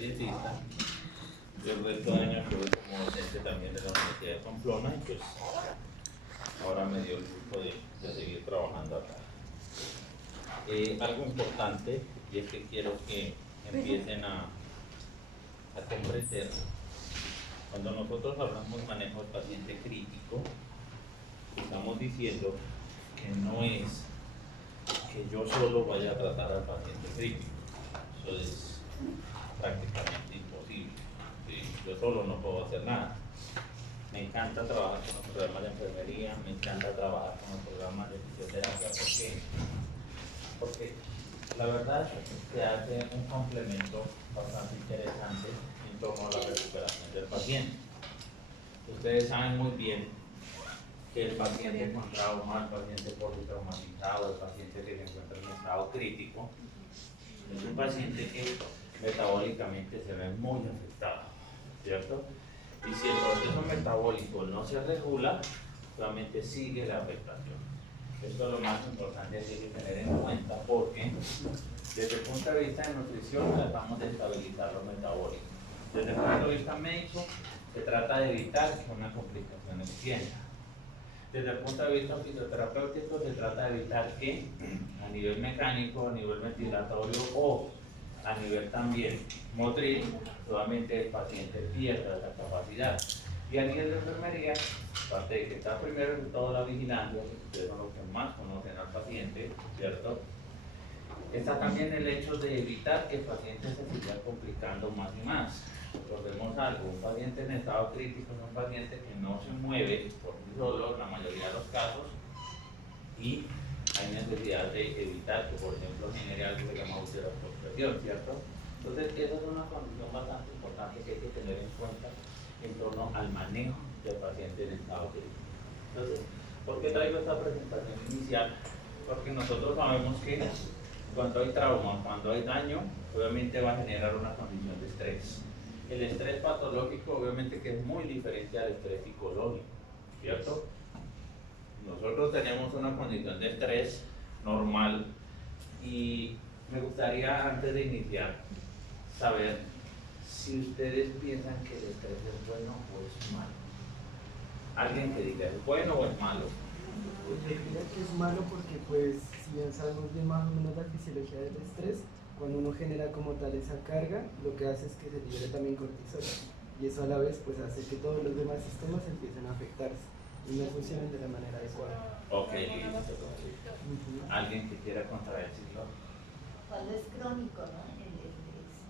dietista. Yo el resto de años estuve como docente también de la Universidad de Pamplona y pues ahora me dio el gusto de seguir trabajando acá. Algo importante, y es que quiero que empiecen a comprender, cuando nosotros hablamos de manejo del paciente crítico, estamos diciendo que no es que yo solo vaya a tratar al paciente crítico. Eso es prácticamente imposible. ¿Sí? Yo solo no puedo hacer nada. Me encanta trabajar con los programas de enfermería, me encanta trabajar con los programas de fisioterapia. ¿Por qué? Porque la verdad es que se hace un complemento bastante interesante en torno a la recuperación del paciente. Ustedes saben muy bien que el paciente con trauma, el paciente politraumatizado, el paciente que se encuentra en estado crítico, es un paciente que metabólicamente se ve muy afectado, ¿cierto? Y si el proceso metabólico no se regula, solamente sigue la afectación. Esto es lo más importante que hay que tener en cuenta porque desde el punto de vista de nutrición tratamos de estabilizar lo metabólico. Desde el punto de vista médico se trata de evitar que una complicación extienda. Desde el punto de vista fisioterapéutico se trata de evitar que a nivel mecánico, a nivel ventilatorio o a nivel también motriz, solamente el paciente pierda esa capacidad. Y a nivel de enfermería, aparte de que está primero en toda la vigilancia, que ustedes son los que más conocen al paciente, ¿cierto? Está también el hecho de evitar que el paciente se siga complicando más y más. Recordemos algo, un paciente en estado crítico es un paciente que no se mueve por sí solo en la mayoría de los casos y hay necesidad de evitar que, por ejemplo, genere algo que se llama ulceroscopia, ¿cierto? Entonces, esa es una condición bastante importante que hay que tener en cuenta en torno al manejo del paciente en estado crítico. Entonces, ¿por qué traigo esta presentación inicial? Porque nosotros sabemos que cuando hay trauma, cuando hay daño, obviamente va a generar una condición de estrés. El estrés patológico obviamente que es muy diferente al estrés psicológico, ¿cierto? Nosotros tenemos una condición de estrés normal y me gustaría antes de iniciar saber si ustedes piensan que el estrés es bueno o es malo. Alguien que diga, ¿es bueno o es malo? Yo diría que es malo porque pues si bien sabemos bien más o menos la fisiología del estrés, cuando uno genera como tal esa carga, lo que hace es que se libere también cortisol y eso a la vez pues hace que todos los demás sistemas empiecen a afectarse y no funcionen de la manera adecuada. Ok, listo. ¿Alguien que quiera contradecirlo? Cuando es crónico, ¿no? Es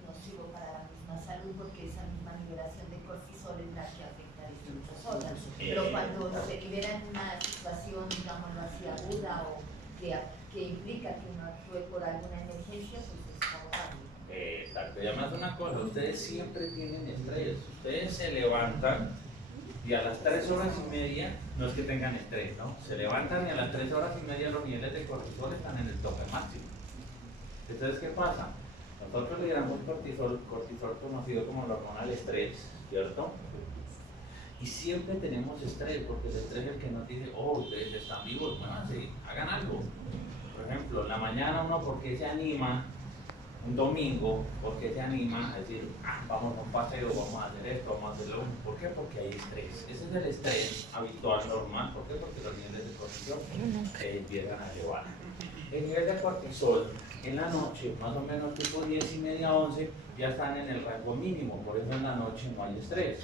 nocivo para la misma salud porque esa misma liberación de cortisol es la que afecta a distintos órganos. Pero cuando se libera en una situación, digámoslo así, aguda o que implica que uno actúe por alguna emergencia, pues es favorable. Exacto, y además una cosa, ustedes siempre tienen estrés, ustedes se levantan y a las 3 horas y media, no es que tengan estrés, ¿no? Se levantan y a las 3 horas y media los niveles de cortisol están en el tope máximo. Entonces, ¿qué pasa? Nosotros le damos cortisol conocido como la hormona del estrés, ¿cierto? Y siempre tenemos estrés, porque el estrés es el que nos dice, oh, ustedes están vivos, muévanse, hagan algo. Por ejemplo, en la mañana uno, ¿por qué se anima? Un domingo, ¿por qué se anima a decir, vamos a un paseo, vamos a hacer esto, vamos a hacerlo? ¿Por qué? Porque hay estrés. Ese es el estrés habitual, normal. ¿Por qué? Porque los niveles de cortisol empiezan a elevar. El nivel de cortisol en la noche, más o menos tipo 10 y media, 11, ya están en el rango mínimo. Por eso en la noche no hay estrés.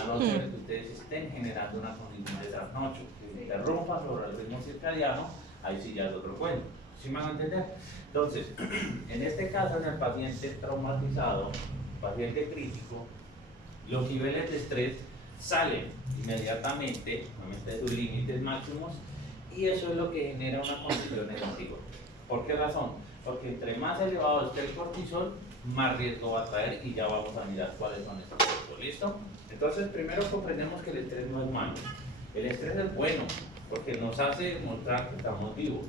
A no ser que ustedes estén generando una condición de trasnocho, que interrumpa sobre el ritmo circadiano, ahí sí ya es otro cuento. ¿Sí me van a entender? Entonces, en este caso, en el paciente traumatizado, paciente crítico, los niveles de estrés salen inmediatamente, obviamente de sus límites máximos, y eso es lo que genera una condición negativa. ¿Por qué razón? Porque entre más elevado esté el cortisol, más riesgo va a traer y ya vamos a mirar cuáles son estos riesgos. ¿Listo? Entonces, primero comprendemos que el estrés no es malo. El estrés es bueno porque nos hace mostrar que estamos vivos.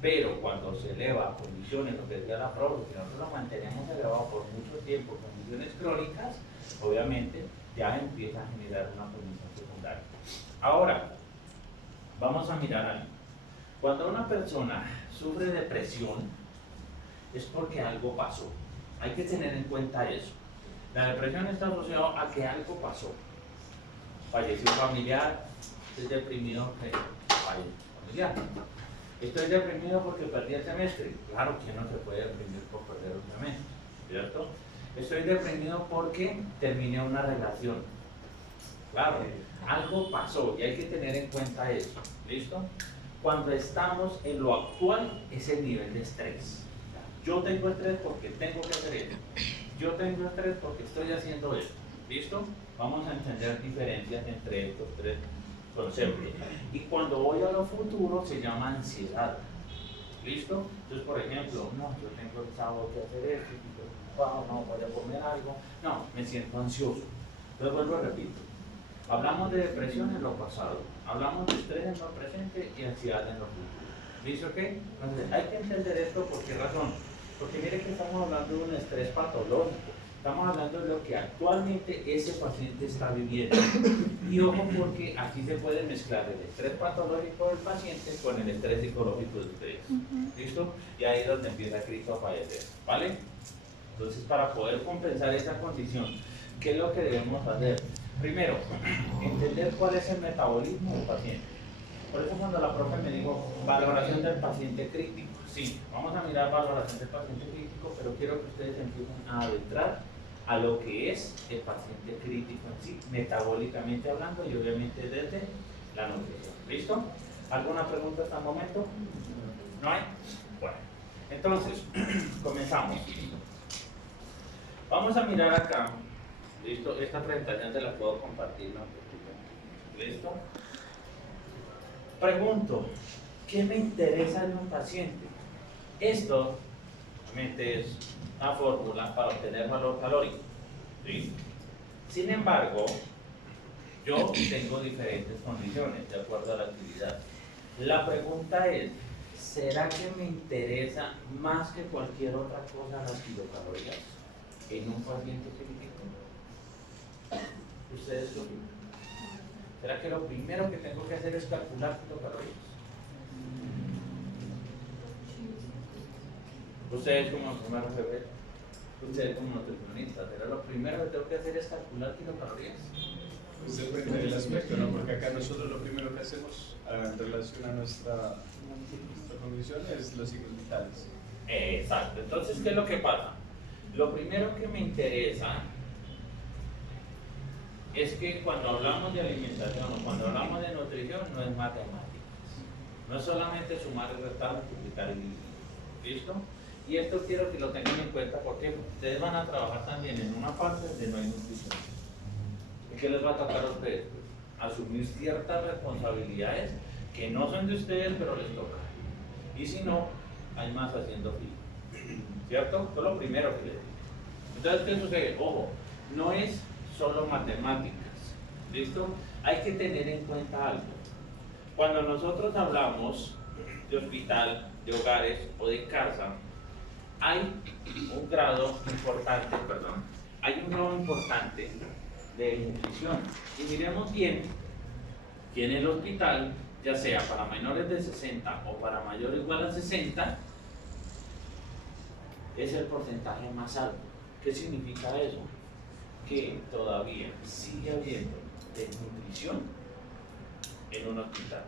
Pero cuando se eleva a condiciones, lo que decía la profe, que nosotros lo mantenemos elevado por mucho tiempo, condiciones crónicas, obviamente ya empieza a generar una condición secundaria. Ahora, vamos a mirar algo. Cuando una persona sufre depresión, es porque algo pasó. Hay que tener en cuenta eso. La depresión está asociada a que algo pasó. Falleció un familiar, estoy deprimido porque falleció un familiar. Estoy deprimido porque perdí el semestre. Claro que no se puede deprimir por perder un semestre, ¿cierto? Estoy deprimido porque terminé una relación. Claro, algo pasó y hay que tener en cuenta eso. ¿Listo? Cuando estamos en lo actual es el nivel de estrés. Yo tengo estrés porque tengo que hacer esto. Yo tengo estrés porque estoy haciendo esto. ¿Listo? Vamos a entender diferencias entre estos tres conceptos. Y cuando voy a lo futuro se llama ansiedad. ¿Listo? Entonces, por ejemplo, no, yo tengo el sábado que hacer esto, estoy preocupado, no voy a comer algo. No, me siento ansioso. Entonces vuelvo y repito. Hablamos de depresión en lo pasado, hablamos de estrés en lo presente y ansiedad en lo futuro. ¿Listo? ¿Qué? Entonces, hay que entender esto por qué razón. Porque mire que estamos hablando de un estrés patológico. Estamos hablando de lo que actualmente ese paciente está viviendo. Y ojo, porque aquí se puede mezclar el estrés patológico del paciente con el estrés psicológico de ustedes. ¿Listo? Y ahí es donde empieza Cristo a fallecer. ¿Vale? Entonces, para poder compensar esa condición, ¿qué es lo que debemos hacer? Primero, entender cuál es el metabolismo del paciente. Por eso cuando la profe me dijo valoración del paciente crítico, sí, vamos a mirar valoración del paciente crítico, pero quiero que ustedes empiecen a adentrar a lo que es el paciente crítico en sí, metabólicamente hablando y obviamente desde la nutrición. ¿Listo? ¿Alguna pregunta hasta el momento? ¿No hay? Bueno, entonces, comenzamos. Vamos a mirar acá. ¿Listo? Esta presentación te la puedo compartir, ¿no? ¿Listo? Pregunto, ¿qué me interesa en un paciente? Esto realmente es una fórmula para obtener valor calórico. ¿Sí? Sin embargo, yo tengo diferentes condiciones de acuerdo a la actividad. La pregunta es, ¿será que me interesa más que cualquier otra cosa las kilocalorías en un paciente crítico? ¿Ustedes qué opinan? ¿Será que lo primero que tengo que hacer es calcular kilocalorías? Ustedes como ustedes como nutricionistas, ¿será lo primero que tengo que hacer es calcular kilocalorías? Pues depende del aspecto, ¿no? Porque acá nosotros lo primero que hacemos en relación a nuestra condición es los signos vitales. Exacto. Entonces, ¿qué es lo que pasa? Lo primero que me interesa es que cuando hablamos de alimentación o cuando hablamos de nutrición no es matemáticas. No es solamente sumar y restar, multiplicar y dividir. ¿Listo? Y esto quiero que lo tengan en cuenta porque ustedes van a trabajar también en una parte donde no hay nutrición. ¿Y qué les va a tocar a ustedes? Pues, asumir ciertas responsabilidades que no son de ustedes, pero les toca. Y si no, hay más haciendo fila. ¿Cierto? Esto es lo primero que les digo. Entonces, ¿qué sucede? Ojo, no es solo matemáticas. ¿Listo? Hay que tener en cuenta algo. Cuando nosotros hablamos de hospital, de hogares o de casa, hay un grado importante, de nutrición. Y miremos bien que en el hospital, ya sea para menores de 60 o para mayor o igual a 60, es el porcentaje más alto. ¿Qué significa eso? Que todavía sigue habiendo desnutrición en un hospital.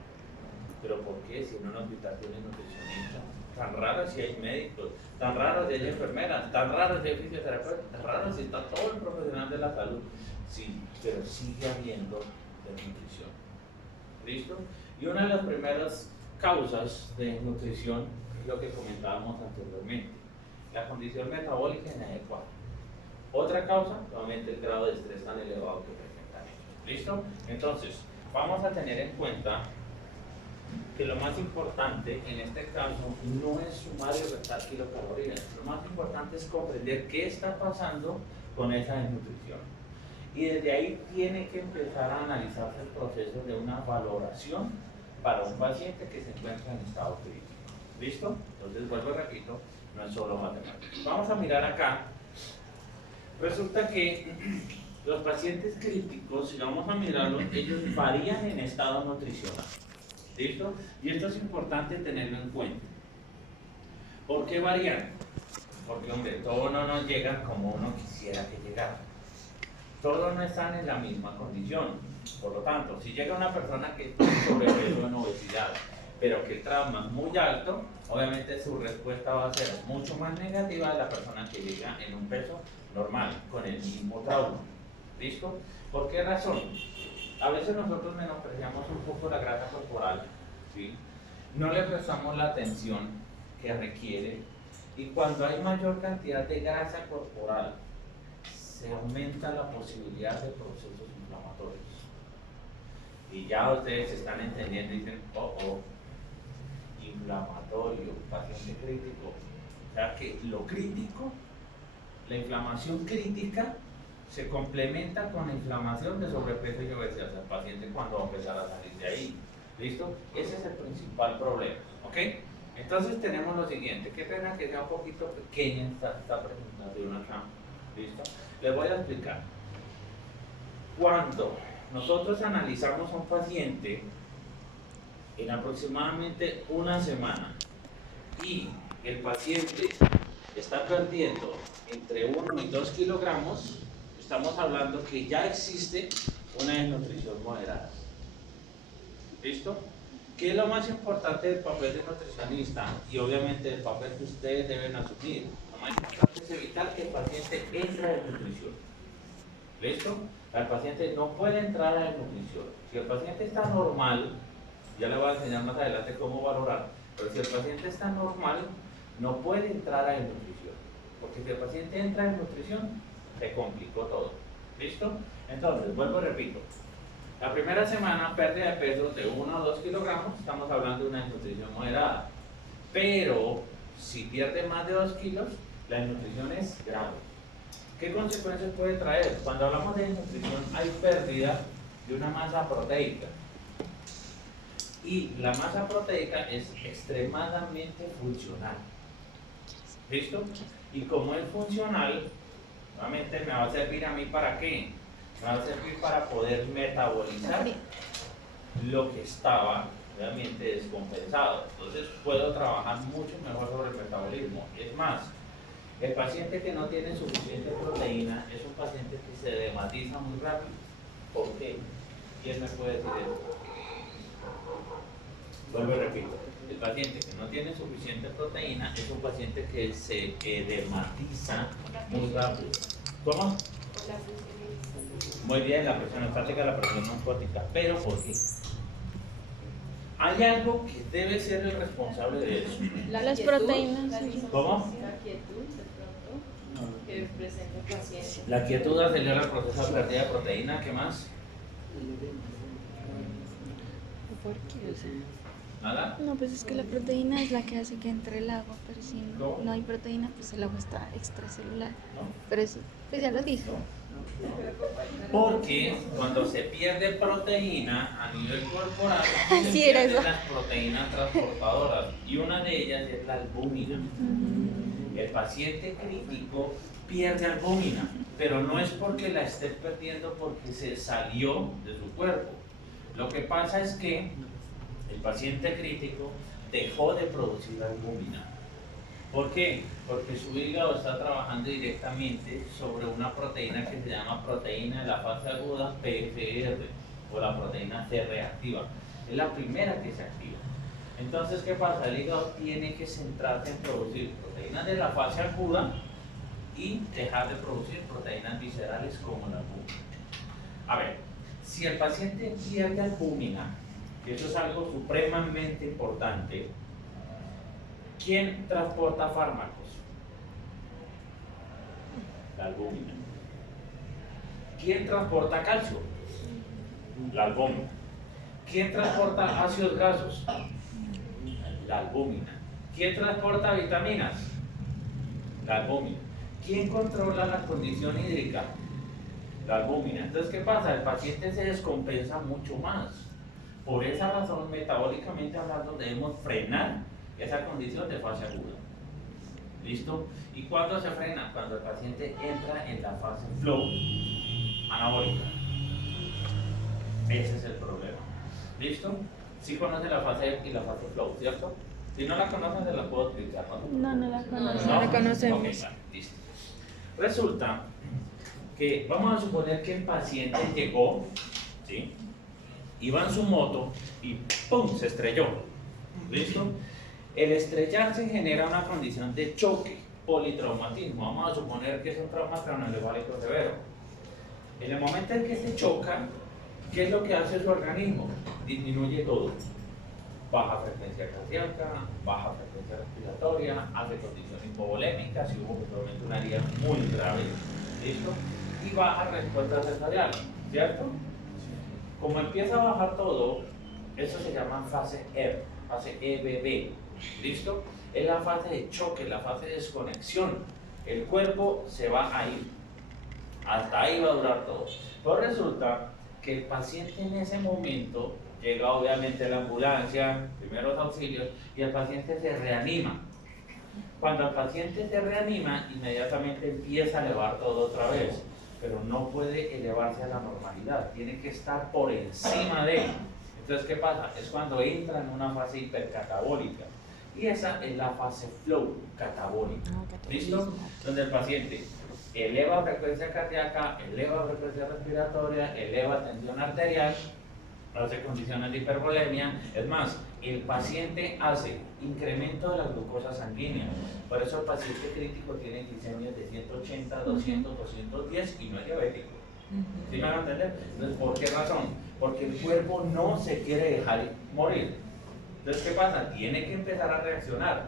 ¿Pero por qué? Si en un hospital tiene nutricionista, tan raro si hay médicos, tan raro si hay enfermeras, tan raro si hay fisioterapeutas, tan raro si está todo el profesional de la salud. Sí, pero sigue habiendo desnutrición. ¿Listo? Y una de las primeras causas de desnutrición es lo que comentábamos anteriormente, la condición metabólica inadecuada. Otra causa, nuevamente el grado de estrés tan elevado que presentan ellos. ¿Listo? Entonces, vamos a tener en cuenta que lo más importante en este caso no es sumar y restar kilocalorías. Lo más importante es comprender qué está pasando con esa desnutrición. Y desde ahí tiene que empezar a analizarse el proceso de una valoración para un paciente que se encuentra en estado crítico. ¿Listo? Entonces, vuelvo y repito, no es solo matemáticas. Vamos a mirar acá. Resulta que los pacientes críticos, si vamos a mirarlos, ellos varían en estado nutricional. ¿Listo? Y esto es importante tenerlo en cuenta. ¿Por qué varían? Porque, hombre, todo no nos llega como uno quisiera que llegara. todos no están en la misma condición. Por lo tanto, si llega una persona que tiene sobrepeso en obesidad, pero que el trauma es muy alto, obviamente su respuesta va a ser mucho más negativa de la persona que llega en un peso normal, con el mismo trauma. ¿Listo? ¿Por qué razón? A veces nosotros menospreciamos un poco la grasa corporal, ¿sí? No le prestamos la atención que requiere, y cuando hay mayor cantidad de grasa corporal, se aumenta la posibilidad de procesos inflamatorios. Y ya ustedes están entendiendo y dicen, inflamatorio, paciente crítico. O sea que lo crítico, la inflamación crítica, se complementa con la inflamación de sobrepeso y obesidad. O sea, el paciente cuando va a empezar a salir de ahí. ¿Listo? Ese es el principal problema. ¿Ok? Entonces tenemos lo siguiente. Qué pena que sea un poquito pequeña esta presentación acá. ¿Listo? Les voy a explicar. Cuando nosotros analizamos a un paciente en aproximadamente una semana y el paciente está perdiendo entre 1 y 2 kilogramos, estamos hablando que ya existe una desnutrición moderada. ¿Listo? ¿Qué es lo más importante del papel de nutricionista? Y obviamente el papel que ustedes deben asumir. Lo más importante es evitar que el paciente entre a desnutrición. ¿Listo? El paciente no puede entrar a desnutrición. Si el paciente está normal, ya le voy a enseñar más adelante cómo valorar, pero si el paciente está normal, no puede entrar a desnutrición. Porque si el paciente entra a desnutrición, se complicó todo. ¿Listo? Entonces, vuelvo y repito. La primera semana, pérdida de peso de 1 a 2 kilogramos, estamos hablando de una desnutrición moderada. Pero, si pierde más de 2 kilos, la desnutrición es grave. ¿Qué consecuencias puede traer? Cuando hablamos de desnutrición, hay pérdida de una masa proteica. Y la masa proteica es extremadamente funcional. ¿Listo? Y como es funcional, nuevamente me va a servir a mí ¿para qué? Me va a servir para poder metabolizar lo que estaba realmente descompensado. Entonces puedo trabajar mucho mejor sobre el metabolismo. Es más, el paciente que no tiene suficiente proteína es un paciente que se dematiza muy rápido. ¿Por qué? ¿Quién me puede decir eso? Vuelvo y repito. El paciente que no tiene suficiente proteína es un paciente que se edematiza muy rápido. ¿Cómo? Muy bien, la presión estática, la presión osmótica. ¿Pero por qué? Hay algo que debe ser el responsable de eso. Las proteínas. ¿Cómo? La quietud, de pronto, que presenta el paciente. La quietud acelera el proceso de pérdida de proteína. ¿Qué más? ¿Por qué? O sea, ¿Nada? no, pues es que la proteína es la que hace que entre el agua, pero si ¿Cómo? no hay proteína, pues el agua está extracelular. ¿No? Pero eso, pues ya lo dijo. Porque cuando se pierde proteína a nivel corporal, se Sí, era pierden eso. las proteínas transportadoras y una de ellas es la albúmina. El paciente crítico pierde albúmina, pero no es porque la esté perdiendo porque se salió de su cuerpo. Lo que pasa es que el paciente crítico dejó de producir albúmina. ¿Por qué? Porque su hígado está trabajando directamente sobre una proteína que se llama proteína de la fase aguda, PFR, o la proteína C reactiva. Es la primera que se activa. Entonces, ¿qué pasa? El hígado tiene que centrarse en producir proteínas de la fase aguda y dejar de producir proteínas viscerales como la albúmina. A ver, si el paciente pierde albúmina, que eso es algo supremamente importante, ¿quién transporta fármacos? La albúmina. ¿Quién transporta calcio? La albúmina. ¿Quién transporta ácidos grasos? La albúmina. ¿Quién transporta vitaminas? La albúmina. ¿Quién controla la condición hídrica? La albúmina. Entonces, ¿qué pasa? El paciente se descompensa mucho más. Por esa razón, metabólicamente hablando, debemos frenar esa condición de fase aguda. ¿Listo? ¿Y cuándo se frena? Cuando el paciente entra en la fase flow anabólica. Ese es el problema. ¿Listo? Sí conoce la fase y la fase flow, ¿cierto? Si no la conocen, se la puedo explicar, ¿no? No, no la conozco. ¿No? No la conocemos. Ok, vale, listo. Resulta que vamos a suponer que el paciente llegó, ¿sí? Iba en su moto y ¡pum! Se estrelló. ¿Listo? El estrellarse genera una condición de choque, politraumatismo. Vamos a suponer que es un trauma craneoencefálico severo. En el momento en que se choca, ¿qué es lo que hace su organismo? Disminuye todo. Baja frecuencia cardíaca, baja frecuencia respiratoria, hace condición hipovolémica, si hubo probablemente una herida muy grave, ¿listo? Y baja respuesta sensorial, ¿cierto? Como empieza a bajar todo, eso se llama fase EB, fase EBB, ¿listo? Es la fase de choque, la fase de desconexión. El cuerpo se va a ir, hasta ahí va a durar todo. Pero resulta que el paciente en ese momento llega obviamente la ambulancia, primeros auxilios, y el paciente se reanima. Cuando el paciente se reanima, inmediatamente empieza a elevar todo otra vez, pero no puede elevarse a la normalidad, tiene que estar por encima de él. Entonces, ¿qué pasa? Es cuando entra en una fase hipercatabólica, y esa es la fase flow catabólica, ¿listo? Donde el paciente eleva frecuencia cardíaca, eleva frecuencia respiratoria, eleva tensión arterial, hace condiciones de hipervolemia. Es más, el paciente hace incremento de la glucosa sanguínea. Por eso el paciente crítico tiene glicemias de 180, 200, 210 y no es diabético. ¿Sí me van a entender? Entonces, ¿por qué razón? Porque el cuerpo no se quiere dejar morir. Entonces, ¿qué pasa? Tiene que empezar a reaccionar.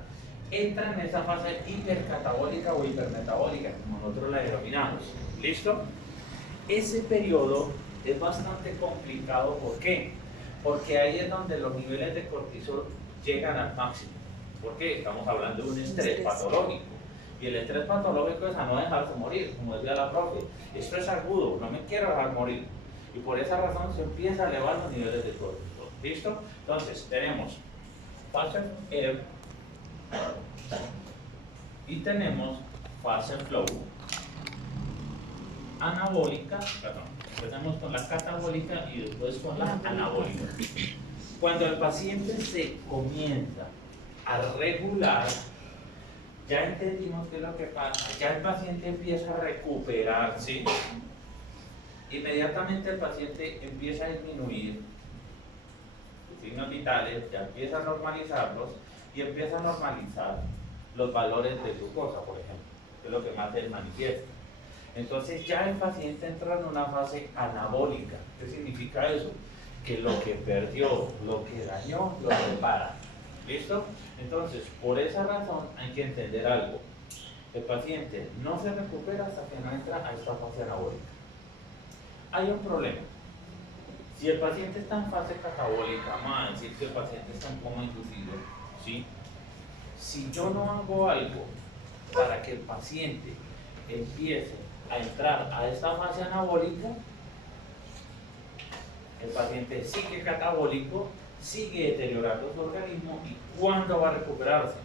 Entra en esa fase hipercatabólica o hipermetabólica, como nosotros la denominamos. ¿Listo? Ese periodo es bastante complicado. ¿Por qué? Porque ahí es donde los niveles de cortisol llegan al máximo. ¿Por qué? Estamos hablando de un estrés patológico. Y el estrés patológico es a no dejarse morir, como decía la profe. Esto es agudo, no me quiero dejar morir. Y por esa razón se empieza a elevar los niveles de cortisol. ¿Listo? Entonces, tenemos fase EB y tenemos fase flow anabólica, perdón. Empezamos con la catabólica y después con la anabólica. Cuando el paciente se comienza a regular, ya entendimos qué es lo que pasa, ya el paciente empieza a recuperarse, inmediatamente el paciente empieza a disminuir sus signos vitales, ya empieza a normalizarlos y empieza a normalizar los valores de glucosa, por ejemplo, que es lo que más se manifiesta. Entonces ya el paciente entra en una fase anabólica. ¿Qué significa eso? Que lo que perdió, lo que dañó, lo repara. ¿Listo? Entonces, por esa razón hay que entender algo. El paciente no se recupera hasta que no entra a esta fase anabólica. Hay un problema. Si el paciente está en fase catabólica, vamos a decir que el paciente está en coma inducido, ¿sí? Si yo no hago algo para que el paciente empiece a entrar a esta fase anabólica, el paciente sigue catabólico, sigue deteriorando su organismo. ¿Y cuándo va a recuperarse?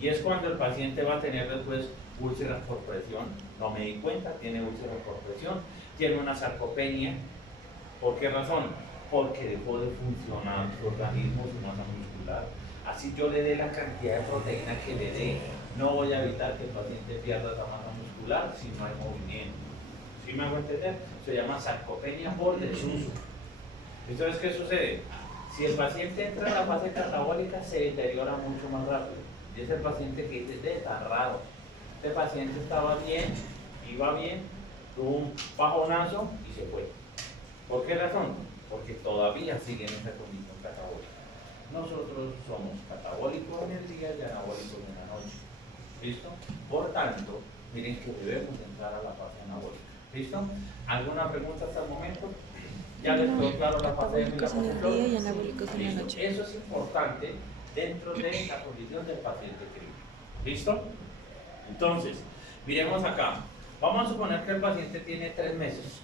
Y es cuando el paciente va a tener después úlceras por presión. No me di cuenta, tiene úlceras por presión, tiene una sarcopenia. ¿Por qué razón? Porque dejó de funcionar su organismo, su masa muscular. Así yo le dé la cantidad de proteína que le dé, no voy a evitar que el paciente pierda la masa muscular si no hay movimiento. ¿Sí me hago entender? Se llama sarcopenia por desuso. Entonces, ¿qué sucede? Si el paciente entra en la fase catabólica, se deteriora mucho más rápido. Y es el paciente que dice, está raro. Este paciente estaba bien, iba bien, tuvo un bajonazo y se fue. ¿Por qué razón? Porque todavía sigue en esa condición catabólica. Nosotros somos catabólicos en el día y anabólicos en la noche. ¿Listo? Por tanto, miren que debemos entrar a la fase anabólica. ¿Listo? ¿Alguna pregunta hasta el momento? Ya les quedó claro la fase de la fase flow. Y anabólicos en la noche. Eso es importante dentro de la condición del paciente clínico. ¿Listo? Entonces, miremos acá. Vamos a suponer que el paciente tiene 3 meses.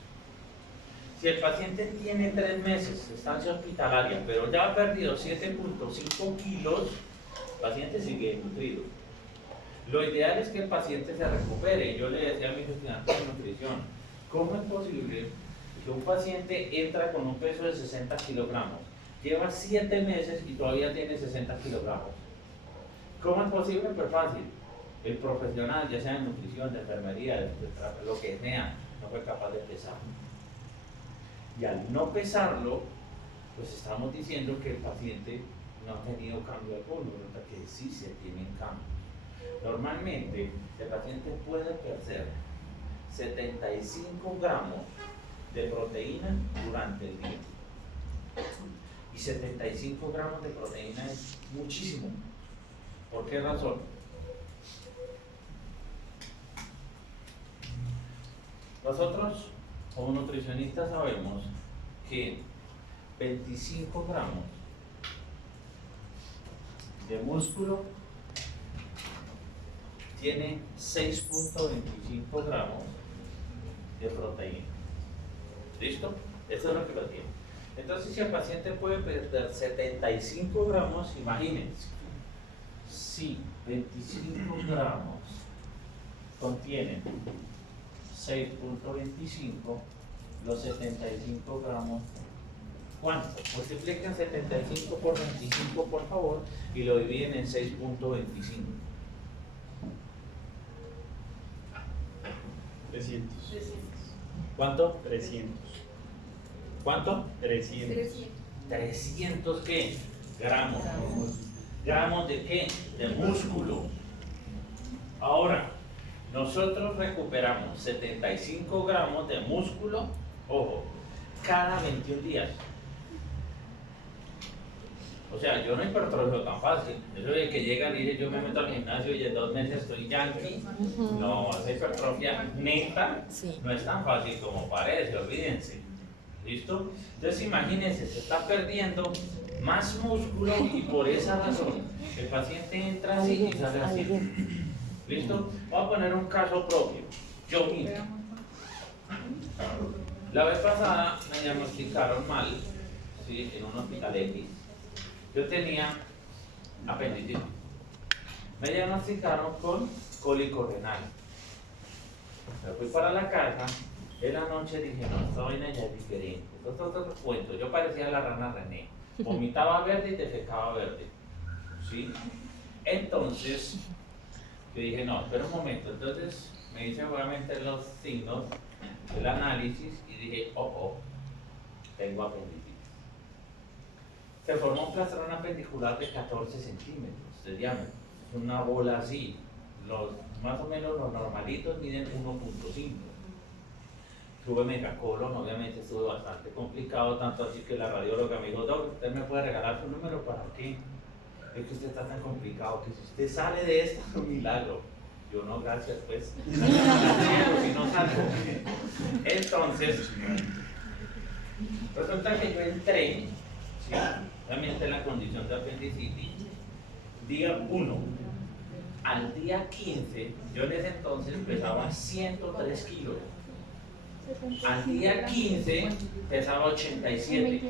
Si el paciente tiene 3 meses de estancia hospitalaria, pero ya ha perdido 7.5 kilos, el paciente sigue nutrido. Lo ideal es que el paciente se recupere. Yo le decía a mis estudiantes de nutrición, ¿cómo es posible que un paciente entra con un peso de 60 kilogramos, lleva 7 meses y todavía tiene 60 kilogramos? ¿Cómo es posible? Pues fácil. el profesional, ya sea de nutrición, de enfermería, de lo que sea, no fue capaz de pesarlo. Y al no pesarlo, pues estamos diciendo que el paciente no ha tenido cambio alguno, nota que sí se tienen cambios. Normalmente, el paciente puede perder 75 gramos de proteína durante el día. Y 75 gramos de proteína es muchísimo. ¿Por qué razón? Nosotros, como nutricionistas, sabemos que 25 gramos de músculo tiene 6.25 gramos de proteína. ¿Listo? Eso es lo que lo tiene. Entonces, si el paciente puede perder 75 gramos, imagínense, si 25 gramos contienen 6.25, los 75 gramos, ¿cuánto? Multiplican 75 por 25, por favor, y lo dividen en 6.25. 300. ¿Cuánto? 300. ¿Cuánto? 300. 300 ¿qué? Gramos. ¿Gramos de qué? De músculo. Ahora, nosotros recuperamos 75 gramos de músculo, ojo, cada 21 días. O sea, yo no hipertrofio tan fácil. Eso de que llegan y dicen yo me meto al gimnasio y en 2 meses estoy yankee. No, esa hipertrofia neta no es tan fácil como parece, olvídense. ¿Listo? Entonces imagínense, se está perdiendo más músculo y por esa razón el paciente entra así y sale así. ¿Listo? Voy a poner un caso propio. Yo mismo. La vez pasada me diagnosticaron mal, ¿sí? En un hospital X. Yo tenía apendicitis. Me diagnosticaron con cólico renal. Me fui para la casa. En la noche dije, no, esta vaina ya es diferente. Esto es otro cuento. Yo parecía la rana René. Vomitaba verde y defecaba verde. ¿Sí? Entonces, yo dije, no, espera un momento. Entonces, me hice obviamente los signos del análisis y dije, tengo apendicitis. Se formó un plastrón apendicular de 14 centímetros de diámetro. Es una bola así. Más o menos los normalitos miden 1.5. Tuve megacolon, obviamente estuvo bastante complicado, tanto así que la radióloga me dijo, doctor, ¿usted me puede regalar su número? ¿Para qué? Es que usted está tan complicado que si usted sale de esto es un milagro. Yo no, gracias, pues. Si no salgo. Entonces, resulta que yo entré, ¿sí? Obviamente en la condición de apendicitis, día 1. Al día 15, yo en ese entonces pesaba 103 kilos. Al día 15 pesaba 87.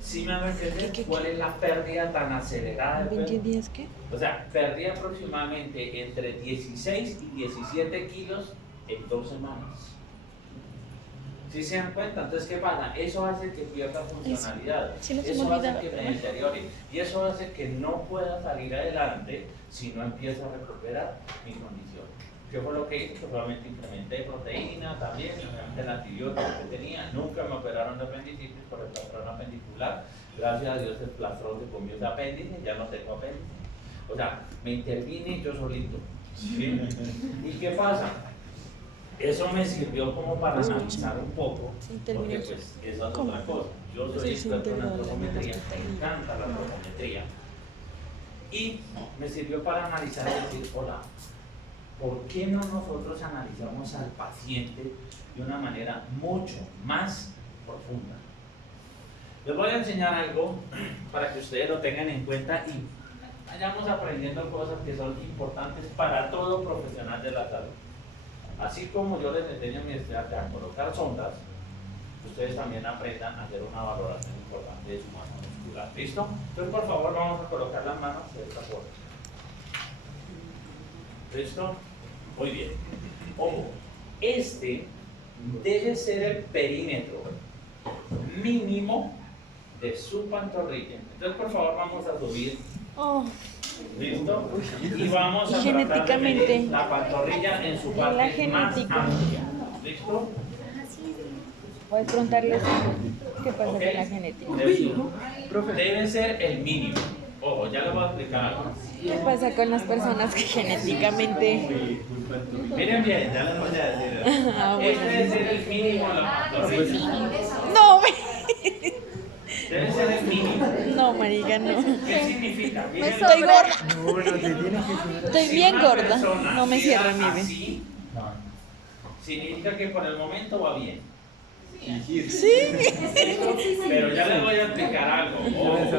¿Sí me van a entender cuál es la pérdida tan acelerada de peso? ¿20 días qué? O sea, perdí aproximadamente entre 16 y 17 kilos en 2 semanas. ¿Sí se dan cuenta? Entonces, ¿qué pasa? Eso hace que pierda funcionalidad. Sí, no se me Eso olvida. hace que me deteriore. Y eso hace que no pueda salir adelante si no empiezo a recuperar mi condición. ¿Qué fue lo que hice? Pues solamente implementé proteína también, implementé el antibiótico que tenía. Nunca me operaron de apendicitis por el plastrón apendicular. Gracias a Dios el plastrón se comió de apéndice, ya no tengo apéndice. O sea, me intervine yo solito. ¿Sí? ¿Y qué pasa? Eso me sirvió como para analizar un poco, porque pues eso es otra cosa. Yo soy experto en antropometría, me encanta la antropometría. Y me sirvió para analizar y decir, hola, ¿por qué no nosotros analizamos al paciente de una manera mucho más profunda? Les voy a enseñar algo para que ustedes lo tengan en cuenta y vayamos aprendiendo cosas que son importantes para todo profesional de la salud. Así como yo les enseño a mis estudiantes a colocar sondas, ustedes también aprendan a hacer una valoración importante de su masa muscular. ¿Listo? Entonces, por favor, vamos a colocar las manos de esta forma. ¿Listo? Muy bien. Ojo, este debe ser el perímetro mínimo de su pantorrilla. Entonces, por favor, vamos a subir ¿Listo? Y vamos a Y tratar de genéticamente, medir la pantorrilla en su la parte más genética. amplia. ¿Listo? Puedes preguntarles qué pasa Ok. con la genética. Debe ser el mínimo. Ojo, ya les voy a explicar algo. ¿Qué pasa con las personas que genéticamente... Miren bien, ya les voy a decir. Ah, Este bueno. debe ser el mínimo de la pantorrilla. No, Debe ser el mínimo. no, marica, no. ¿Qué significa? Miren, Estoy gorda. No, bueno, te tiene que Estoy si bien una gorda. persona No me queda cierra mi bebé. así, significa que por el momento va bien. Sí. Pero ya les voy a explicar algo. Ojo.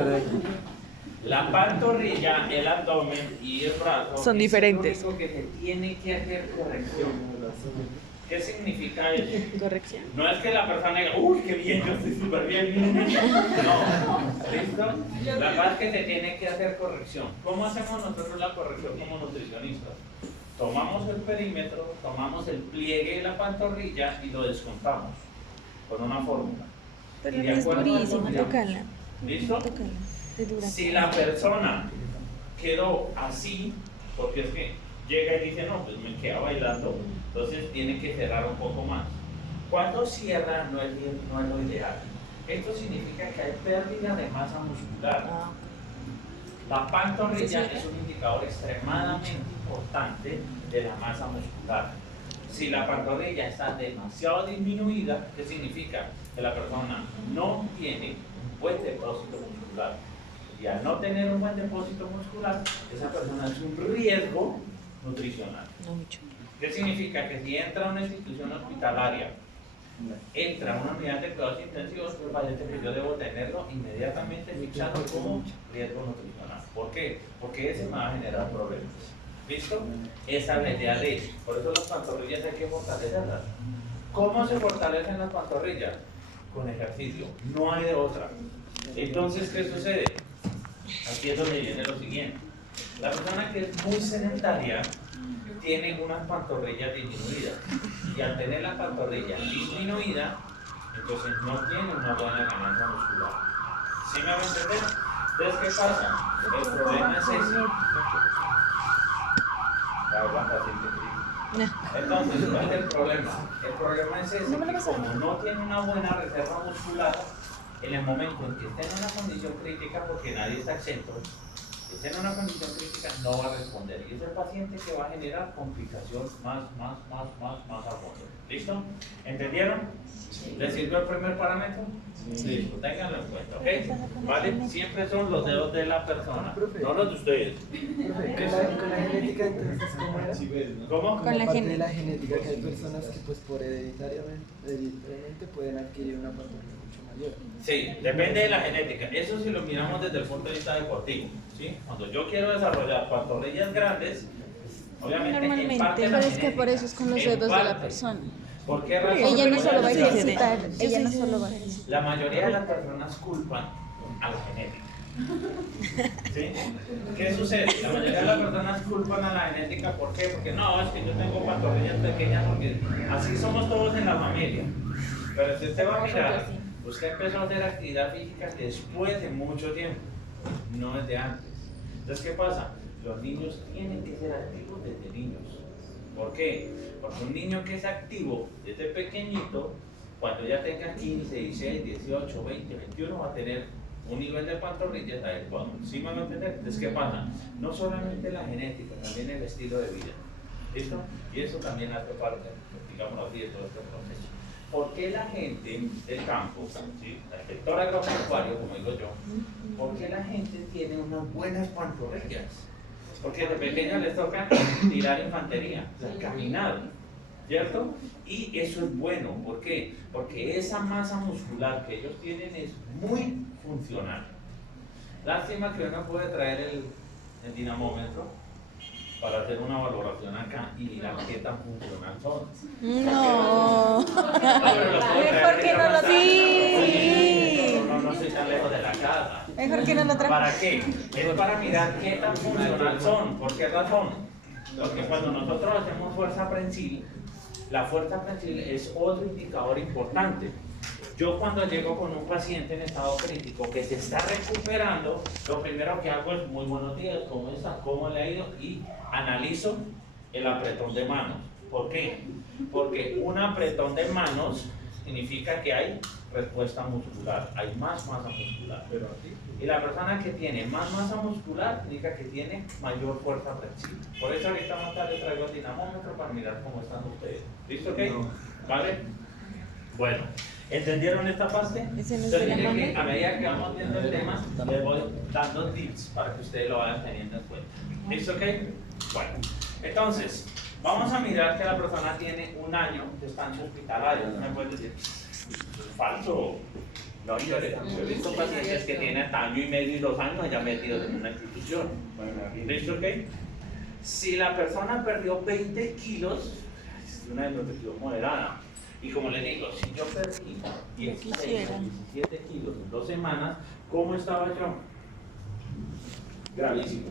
La pantorrilla, el abdomen y el brazo Son diferentes. Es lo único que se tiene que hacer corrección. ¿Qué significa eso? Corrección. No es que la persona diga, uy, qué bien, yo estoy súper bien. No, ¿listo? La verdad es que se tiene que hacer corrección. ¿Cómo hacemos nosotros la corrección como nutricionistas? Tomamos el perímetro, tomamos el pliegue de la pantorrilla y lo descontamos con una fórmula. Pero Y de es acuerdo a eso, durísima, miramos. tócala. ¿Listo? Tócala. Es dura. Si la persona quedó así, porque es que llega y dice, no, pues me queda bailando, entonces tiene que cerrar un poco más. Cuando cierra no es lo ideal. Esto significa que hay pérdida de masa muscular. Ah, La pantorrilla ¿Se cierra? es un indicador extremadamente importante de la masa muscular. Si la pantorrilla está demasiado disminuida, ¿qué significa? Que la persona no tiene un buen depósito muscular. Y al no tener un buen depósito muscular, esa persona es un riesgo nutricional. no mucho. ¿Qué significa? Que si entra a una institución hospitalaria, entra a una unidad de cuidados intensivos, pues vaya que yo debo tenerlo inmediatamente fichado como riesgo nutricional. ¿Por qué? Porque ese me va a generar problemas. ¿Listo? Esa es la idea de eso. Por eso las pantorrillas hay que fortalecerlas. ¿Cómo se fortalecen las pantorrillas? Con ejercicio. No hay de otra. Entonces, ¿qué sucede? Aquí es donde viene lo siguiente. La persona que es muy sedentaria tiene unas pantorrillas disminuidas. Y al tener la pantorrilla disminuida, entonces no tiene una buena ganancia muscular. ¿Sí me van a entender? Entonces, ¿qué pasa? El problema es ese. Entonces, ¿cuál es el problema? El problema es ese, que como no tiene una buena reserva muscular, en el momento en que esté en una condición crítica, porque nadie está exento, que esté en una condición crítica, no va a responder. Y es el paciente que va a generar complicación más a fondo. ¿Listo? ¿Entendieron? ¿Les sirvió el primer parámetro? Sí. Ténganlo en cuenta, ¿ok? ¿Vale? Siempre son los dedos de la persona, no los de ustedes. Profe, con la genética entonces, ¿cómo era? ¿Cómo? Con la Aparte gen- de la genética, que hay personas que pues por hereditariamente pueden adquirir una pantorrilla mucho mayor. Sí, depende de la genética. Eso si lo miramos desde el punto de vista deportivo, ¿sí? Cuando yo quiero desarrollar pantorrillas grandes, obviamente en Normalmente, parte pero la es que genética, por eso es con los en dedos de la parte. persona. ¿Por qué razón? Ella no Te solo va a voy decir. ejercitar, ella no solo va a ejercitar. La mayoría de las personas culpan a la genética. ¿Sí? ¿Qué sucede? La mayoría de las personas culpan a la genética, ¿por qué? Porque no, es que yo tengo pantorrillas pequeñas, porque así somos todos en la familia. Pero si usted va a mirar, usted empezó a hacer actividad física después de mucho tiempo, no desde antes. Entonces, ¿qué pasa? Los niños tienen que ser activos desde niños. ¿Por qué? Porque un niño que es activo desde pequeñito, cuando ya tenga 15, 16, 18, 20, 21, va a tener un nivel de pantorrillas adecuado. ¿Sí me van a entender? Entonces, ¿qué pasa? No solamente la genética, también el estilo de vida. ¿Listo? Y eso también hace parte, digamos así, de todo este proceso. ¿Por qué la gente del campo, ¿sí? El sector agropecuario, como digo yo, por qué la gente tiene unas buenas pantorrillas? Porque de pequeños les toca tirar infantería, o sea, caminar, ¿cierto? Y eso es bueno, ¿por qué? Porque esa masa muscular que ellos tienen es muy funcional. Lástima que uno puede traer el dinamómetro para hacer una valoración acá y mirar qué tan funcional son. No. Pero lo puedo traer Mejor que en no lo esta sí. No estoy tan lejos de la casa. Mejor que no lo traje. ¿Para qué? Es para mirar qué tan funcional son. ¿Por qué razón? Porque cuando nosotros hacemos fuerza prensil, la fuerza prensil es otro indicador importante. Yo cuando llego con un paciente en estado crítico que se está recuperando, lo primero que hago es muy buenos días, ¿cómo está? ¿Cómo le ha ido? Y analizo el apretón de manos. ¿Por qué? Porque un apretón de manos significa que hay respuesta muscular, hay más masa muscular. Y la persona que tiene más masa muscular significa que tiene mayor fuerza flexible. Por eso ahorita más tarde traigo el dinamómetro para mirar cómo están ustedes. ¿Listo? ¿Ok? ¿Vale? Bueno, ¿entendieron esta parte? Ese no es Entonces, el miren que dinamómetro. a medida que vamos viendo el tema, les voy dando tips para que ustedes lo vayan teniendo en cuenta. ¿Listo? ¿Ok? Bueno, entonces, vamos a mirar que la persona tiene un año de estancia hospitalaria. ¿Me puedes decir? Falso. No, yo he visto pacientes que tienen hasta año y medio y 2 años ya metidos en una institución. ¿Listo? ¿Ok? Si la persona perdió 20 kilos, es una desnutrición moderada. Y como les digo, si yo perdí 16 o 17 kilos en 2 semanas, ¿cómo estaba yo? Gravísimo.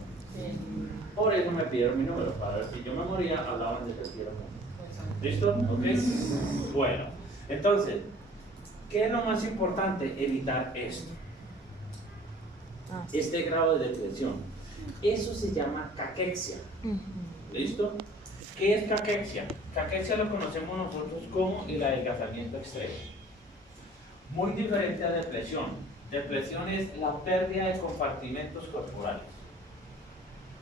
Por eso me pidieron mi número, para ver si yo me moría, hablaban de que era mundo. ¿Listo? ¿Ok? Bueno, entonces, ¿qué es lo más importante? Evitar esto. Este grado de depresión. Eso se llama caquexia. ¿Listo? ¿Qué es caquexia? Caquexia lo conocemos nosotros como el adelgazamiento extremo. Muy diferente a depresión. Depresión es la pérdida de compartimentos corporales.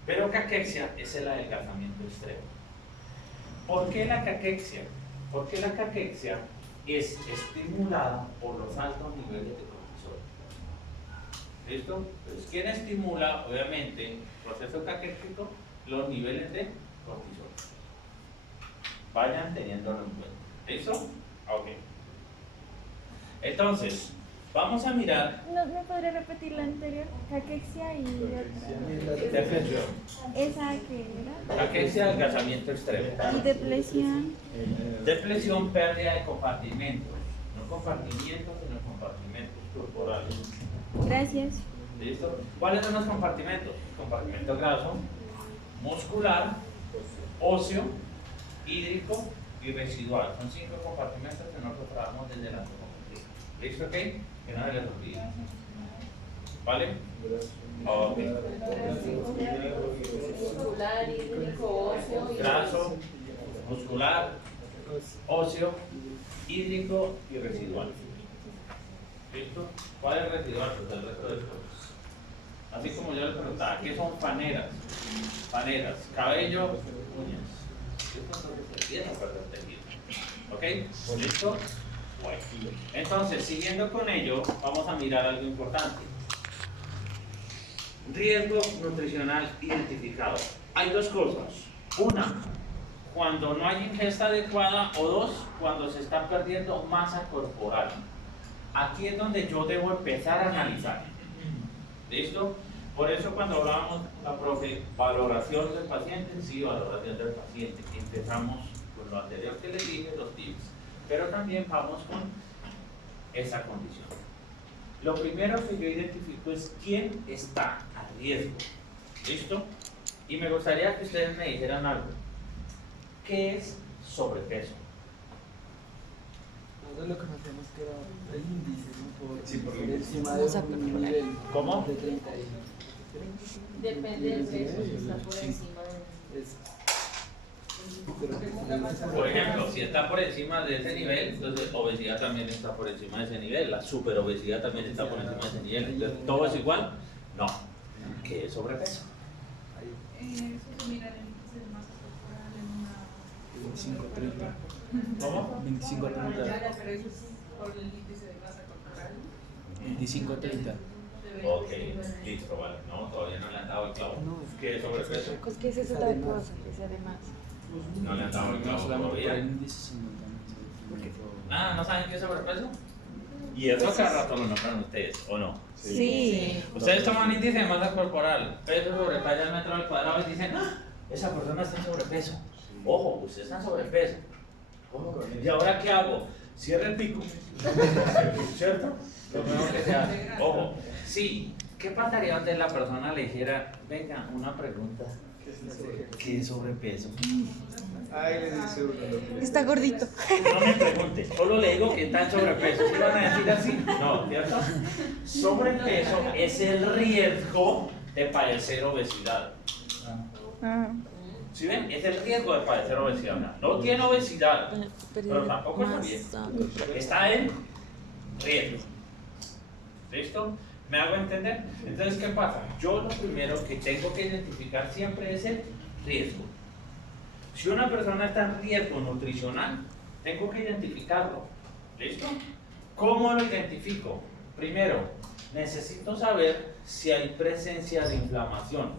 Pero caquexia es el adelgazamiento extremo. ¿Por qué la caquexia? Porque la caquexia es estimulada por los altos niveles de cortisol. ¿Listo? Entonces, ¿quién estimula, obviamente, el proceso caquéxico? Los niveles de cortisol. Vayan teniéndolo en cuenta. ¿Listo? Ok. Entonces, vamos a mirar ¿No me podría repetir la anterior? Caquexia y otra. depresión. ¿Esa que era? Caquexia, adelgazamiento extremo. Y depresión. Depresión, pérdida de compartimentos. No compartimientos, sino compartimentos corporales. Gracias. ¿Listo? ¿Cuáles son los compartimentos? Compartimento graso, muscular, óseo, hídrico y residual. Son 5 compartimentos que nosotros trabajamos desde la antropometría. ¿Listo? ¿Ok? Que no se les olvide. ¿Vale? Ok. Muscular, hídrico, óseo y Graso, muscular, óseo, hídrico y residual. ¿Listo? ¿Cuál es el residual? Pues el resto de cosas. Así como yo les preguntaba, ¿qué son faneras? Faneras, cabello, uñas. Esto es lo que se empieza a perder tejido. ¿Ok? ¿Listo? Bueno. Entonces, siguiendo con ello, vamos a mirar algo importante. Riesgo nutricional identificado. Hay 2 cosas. Una, cuando no hay ingesta adecuada, o 2, cuando se está perdiendo masa corporal. Aquí es donde yo debo empezar a analizar. ¿Listo? Por eso cuando hablábamos, la profe, valoración del paciente, sí, valoración del paciente. Empezamos con lo anterior que les dije, los tips. Pero también vamos con esa condición. Lo primero que yo identifico es quién está a riesgo. ¿Listo? Y me gustaría que ustedes me dijeran algo. ¿Qué es sobrepeso? Nosotros lo conocemos que era el índice, ¿no? Por por encima de un nivel ¿Cómo? de 30 depende del peso, si está por encima de... es. Pero, Por ejemplo, si está por encima de ese nivel, entonces obesidad también está por encima de ese nivel, la superobesidad también está por encima de ese nivel. Entonces, ¿todo es igual? No. ¿Qué es sobrepeso? Eso se mira en el índice de masa corporal en una... 25-30. ¿Cómo? 25-30. Ya, pero eso es por el índice de masa corporal. 25-30. Ok, listo, vale. No, todavía no le han dado el clavo. ¿Qué es sobrepeso? Pues que esa es otra cosa, que sea de más. No le han dado el clavo todavía. Ah, ¿no saben qué es sobrepeso? Y eso cada rato lo nombran ustedes, ¿o no? Sí. Ustedes toman índice de masa corporal, peso sobre talla al metro al cuadrado y dicen, ¡ah! Esa persona está en sobrepeso. Ojo, usted está en sobrepeso. Ojo, ¿y ahora qué hago? Cierre el pico. ¿Cierto? Lo mejor que sea. Ojo, sí. ¿Qué pasaría donde la persona le dijera, venga, una pregunta? ¿Qué es sobrepeso? Ahí le dice uno. Está gordito. No me pregunte, solo le digo que está en sobrepeso. ¿Sí van a decir así? No, ¿cierto? Sobrepeso es el riesgo de padecer obesidad. Ah, ¿Sí ven? Es el riesgo de padecer obesidad. No tiene obesidad, pero tampoco está bien. Está en riesgo. ¿Listo? ¿Me hago entender? Entonces, ¿qué pasa? Yo lo primero que tengo que identificar siempre es el riesgo. Si una persona está en riesgo nutricional, tengo que identificarlo. ¿Listo? ¿Cómo lo identifico? Primero, necesito saber si hay presencia de inflamación.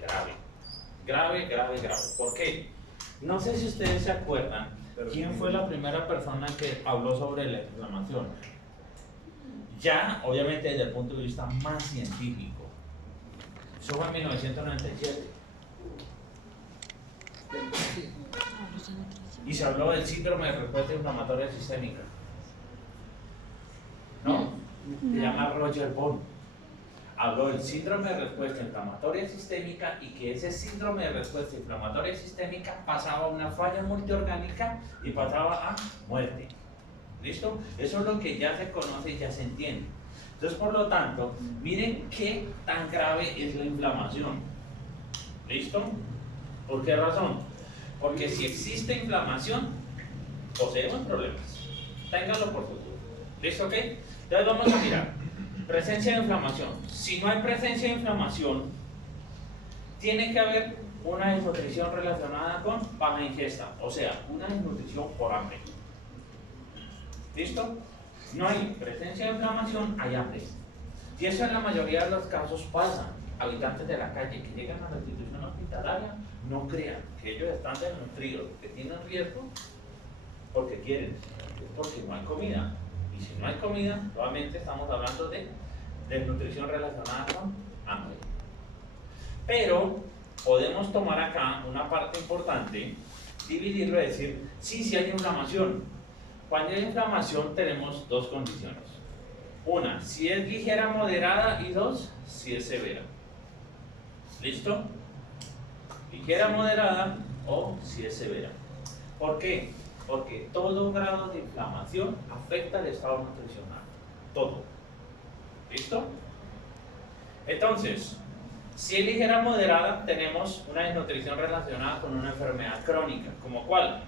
Grave. Grave, grave, grave. ¿Por qué? No sé si ustedes se acuerdan, ¿quién fue la primera persona que habló sobre la inflamación? Ya, obviamente, desde el punto de vista más científico. Eso fue en 1997. Y se habló del síndrome de respuesta inflamatoria sistémica. ¿No? Se llama Roger Bond. Habló del síndrome de respuesta inflamatoria sistémica y que ese síndrome de respuesta inflamatoria sistémica pasaba a una falla multiorgánica y pasaba a muerte. ¿Listo? Eso es lo que ya se conoce y ya se entiende. Entonces, por lo tanto, miren qué tan grave es la inflamación. ¿Listo? ¿Por qué razón? Porque si existe inflamación, poseemos problemas. Ténganlo por seguro. ¿Listo? ¿Ok? Entonces vamos a mirar. Presencia de inflamación. Si no hay presencia de inflamación, tiene que haber una desnutrición relacionada con baja ingesta. O sea, una desnutrición por hambre. ¿Listo? No hay presencia de inflamación, hay hambre. Y eso en la mayoría de los casos pasa. Habitantes de la calle que llegan a la institución hospitalaria no crean que ellos están desnutridos, que tienen riesgo porque quieren, es porque no hay comida. Y si no hay comida, nuevamente estamos hablando de desnutrición relacionada con hambre. Pero podemos tomar acá una parte importante, dividirlo y decir, sí, sí hay inflamación. Cuando hay inflamación tenemos dos condiciones. Una, si es ligera, moderada, y dos, si es severa. ¿Listo? Ligera, moderada o si es severa. ¿Por qué? Porque todo grado de inflamación afecta el estado nutricional. Todo. ¿Listo? Entonces, si es ligera, moderada, tenemos una desnutrición relacionada con una enfermedad crónica. ¿Como cuál?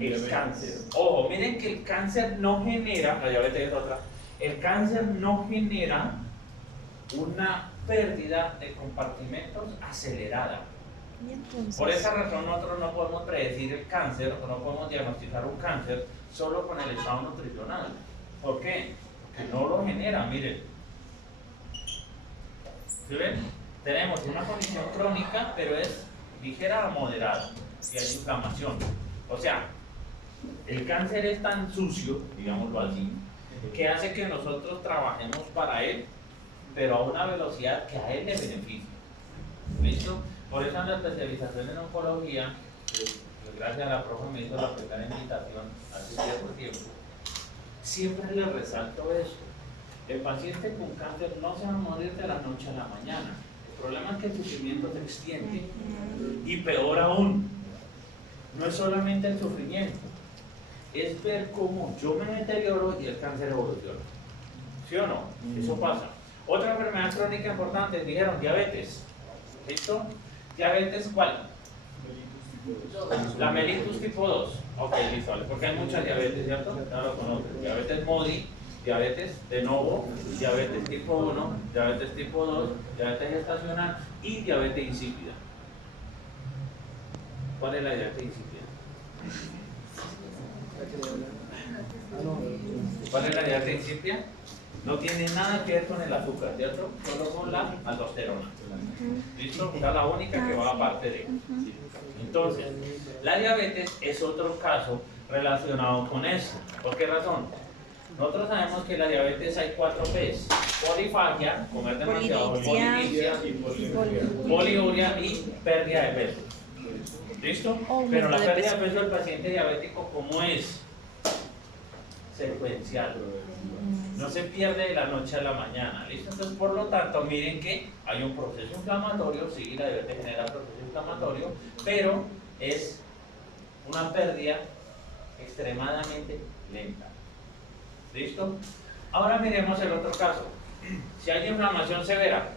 El cáncer. Ojo, miren que el cáncer no genera, la diabetes es otra, el cáncer no genera una pérdida de compartimentos acelerada. Por esa razón nosotros no podemos predecir el cáncer o no podemos diagnosticar un cáncer solo con el estado nutricional. ¿Por qué? Porque no lo genera, miren. ¿Sí ven? Tenemos una condición crónica, pero es ligera a moderada y hay inflamación. O sea, el cáncer es tan sucio, digámoslo así, que hace que nosotros trabajemos para él, pero a una velocidad que a él le beneficia. ¿Listo? Por eso en la especialización en oncología, gracias a la profe me hizo la primera invitación hace cierto tiempo, siempre le resalto esto. El paciente con cáncer no se va a morir de la noche a la mañana. El problema es que el sufrimiento se extiende. Y peor aún, no es solamente el sufrimiento, es ver cómo yo me deterioro y el cáncer evoluciona. ¿Sí o no? Eso pasa. Otra enfermedad crónica importante, dijeron diabetes. ¿Listo? ¿Diabetes cuál? La mellitus tipo 2. Ok, listo, vale. Porque hay muchas diabetes, ¿cierto? No lo conocen. Diabetes MODY, diabetes de novo, diabetes tipo 1, diabetes tipo 2, diabetes gestacional y diabetes insípida. ¿Cuál es la diabetes insípida? ¿Cuál es la diabetes insípida? No tiene nada que ver con el azúcar, ¿cierto? Solo con la aldosterona. ¿Listo? Esa es la única que va aparte de. Entonces, la diabetes es otro caso relacionado con eso. ¿Por qué razón? Nosotros sabemos que en la diabetes hay 4 P's: polifagia, comer demasiado, polidipsia, poliuria y pérdida de peso. ¿Listo? Pero la pérdida de peso del paciente diabético, ¿cómo es? Secuencial. No se pierde de la noche a la mañana. ¿Listo? Entonces, por lo tanto, miren que hay un proceso inflamatorio, sí, la diabetes genera proceso antiinflamatorio, pero es una pérdida extremadamente lenta. ¿Listo? Ahora miremos el otro caso. Si hay inflamación severa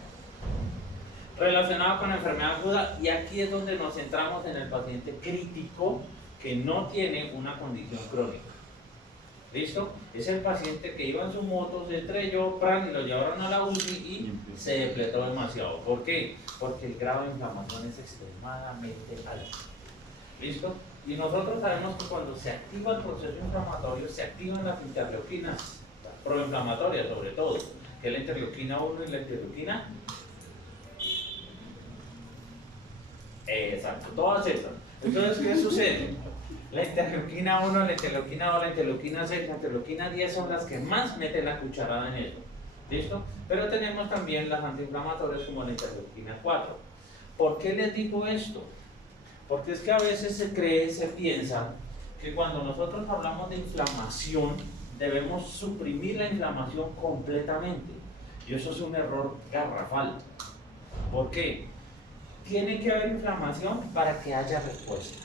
relacionada con la enfermedad aguda, y aquí es donde nos centramos en el paciente crítico que no tiene una condición crónica. ¿Listo? Es el paciente que iba en su moto, se estrelló, y lo llevaron a la UCI y se depletó demasiado. ¿Por qué? Porque el grado de inflamación es extremadamente alto. ¿Listo? Y nosotros sabemos que cuando se activa el proceso inflamatorio, se activan las interleuquinas proinflamatorias sobre todo, que es la interleuquina 1 y la interleuquina. Exacto, todas estas. Entonces, ¿qué sucede? La interleuquina 1, la interleuquina 2, la interleuquina 6, la interleuquina 10 son las que más meten la cucharada en eso. ¿Listo? Pero tenemos también las antiinflamatorias como la interleuquina 4. ¿Por qué les digo esto? Porque es que a veces se cree, se piensa que cuando nosotros hablamos de inflamación debemos suprimir la inflamación completamente. Y eso es un error garrafal. ¿Por qué? Tiene que haber inflamación para que haya respuesta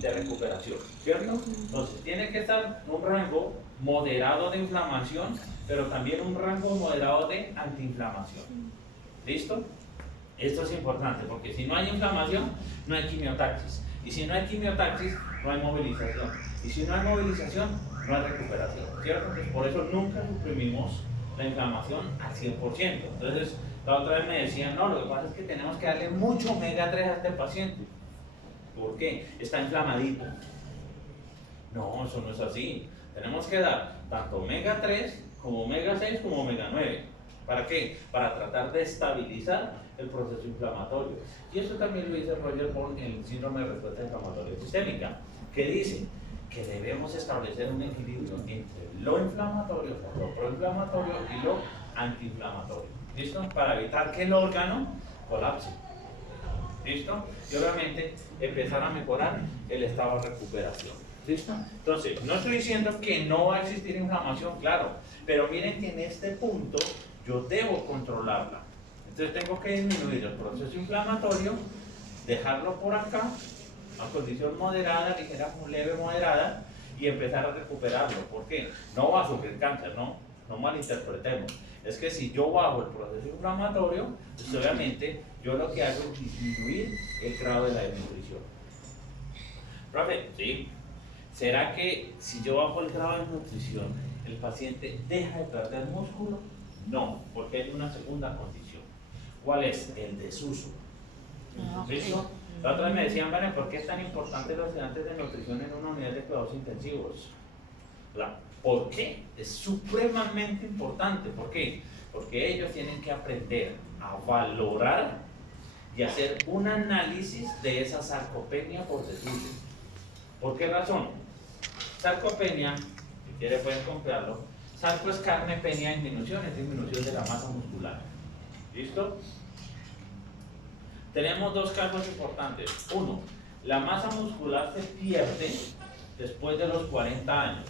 de recuperación, ¿cierto? Entonces tiene que estar un rango moderado de inflamación, pero también un rango moderado de antiinflamación. ¿Listo? Esto es importante porque si no hay inflamación, no hay quimiotaxis. Y si no hay quimiotaxis, no hay movilización. Y si no hay movilización, no hay recuperación, ¿cierto? Entonces, por eso nunca suprimimos la inflamación al 100%. Entonces, la otra vez me decían, no, lo que pasa es que tenemos que darle mucho omega 3 a este paciente. ¿Por qué? Está inflamadito. No, eso no es así. Tenemos que dar tanto omega 3 como omega 6 como omega 9. ¿Para qué? Para tratar de estabilizar el proceso inflamatorio. Y eso también lo dice Roger Bond en el síndrome de respuesta inflamatoria sistémica, que dice que debemos establecer un equilibrio entre lo inflamatorio, lo proinflamatorio y lo antiinflamatorio. ¿Listo? Para evitar que el órgano colapse. ¿Listo? Y obviamente empezar a mejorar el estado de recuperación. ¿Listo? Entonces, no estoy diciendo que no va a existir inflamación, claro, pero miren que en este punto yo debo controlarla. Entonces tengo que disminuir el proceso inflamatorio, dejarlo por acá, a condición moderada, ligera, leve, moderada, y empezar a recuperarlo. ¿Por qué? No va a sufrir cáncer, no malinterpretemos. Es que si yo bajo el proceso inflamatorio, pues obviamente yo lo que hago es disminuir el grado de la desnutrición. Profe, ¿sí? ¿Será que si yo bajo el grado de nutrición, el paciente deja de perder músculo? No, porque hay una segunda condición. ¿Cuál es? El desuso. ¿Listo? La otra vez me decían, bueno, ¿por qué es tan importante los estudiantes de nutrición en una unidad de cuidados intensivos? ¿Por qué? Es supremamente importante. ¿Por qué? Porque ellos tienen que aprender a valorar y hacer un análisis de esa sarcopenia por desuso. ¿Por qué razón? Sarcopenia, si quiere pueden comprarlo. Sarco es carne, penia, disminución, es disminución de la masa muscular. ¿Listo? Tenemos dos casos importantes. Uno, la masa muscular se pierde después de los 40 años.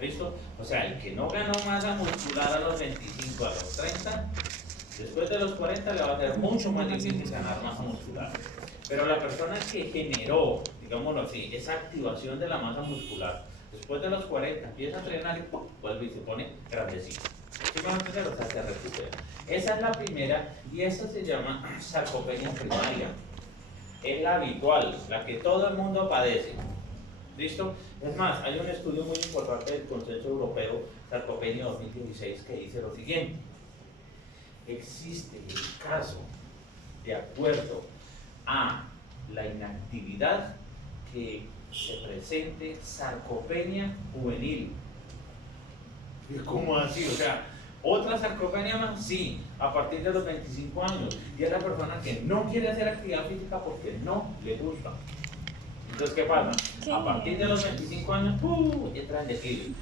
¿Listo? O sea, el que no ganó masa muscular a los 25, a los 30, después de los 40 le va a ser mucho más difícil ganar masa muscular. Pero la persona que generó, digámoslo así, esa activación de la masa muscular, después de los 40 empieza a entrenar y ¡pum!, vuelve y se pone grandecito. ¿Sí me van a entender? O sea, se recupera. Esa es la primera y esa se llama sarcopenia primaria. Es la habitual, la que todo el mundo padece. ¿Listo? Es más, hay un estudio muy importante del Consenso Europeo, Sarcopenia 2016, que dice lo siguiente. Existe el caso, de acuerdo a la inactividad, que se presente sarcopenia juvenil. ¿Cómo así? O sea, ¿otra sarcopenia más? Sí, a partir de los 25 años. Y es la persona que no quiere hacer actividad física porque no le gusta. Entonces, ¿qué pasa? A partir de los 25 años, entra en declive.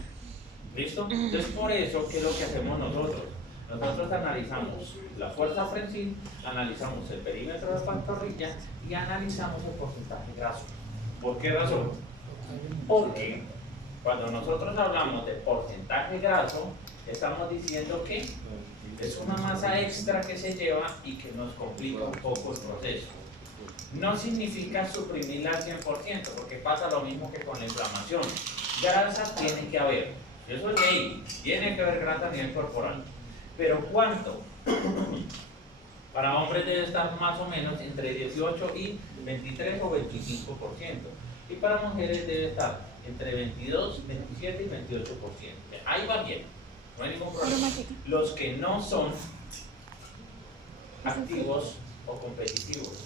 ¿Listo? Entonces, por eso, ¿qué es lo que hacemos nosotros? Nosotros analizamos la fuerza prensil, analizamos el perímetro de pantorrilla y analizamos el porcentaje graso. ¿Por qué razón? Porque cuando nosotros hablamos de porcentaje graso, estamos diciendo que Es una masa extra que se lleva y que nos complica un poco el proceso. No significa suprimirla al 100%, porque pasa lo mismo que con la inflamación. Grasa tiene que haber, eso es ley, tiene que haber grasa a nivel corporal. Pero ¿cuánto? Para hombres debe estar más o menos entre 18 y 23 o 25%. Y para mujeres debe estar entre 22, 27 y 28%. Ahí va bien, no hay ningún problema. Los que no son activos o competitivos.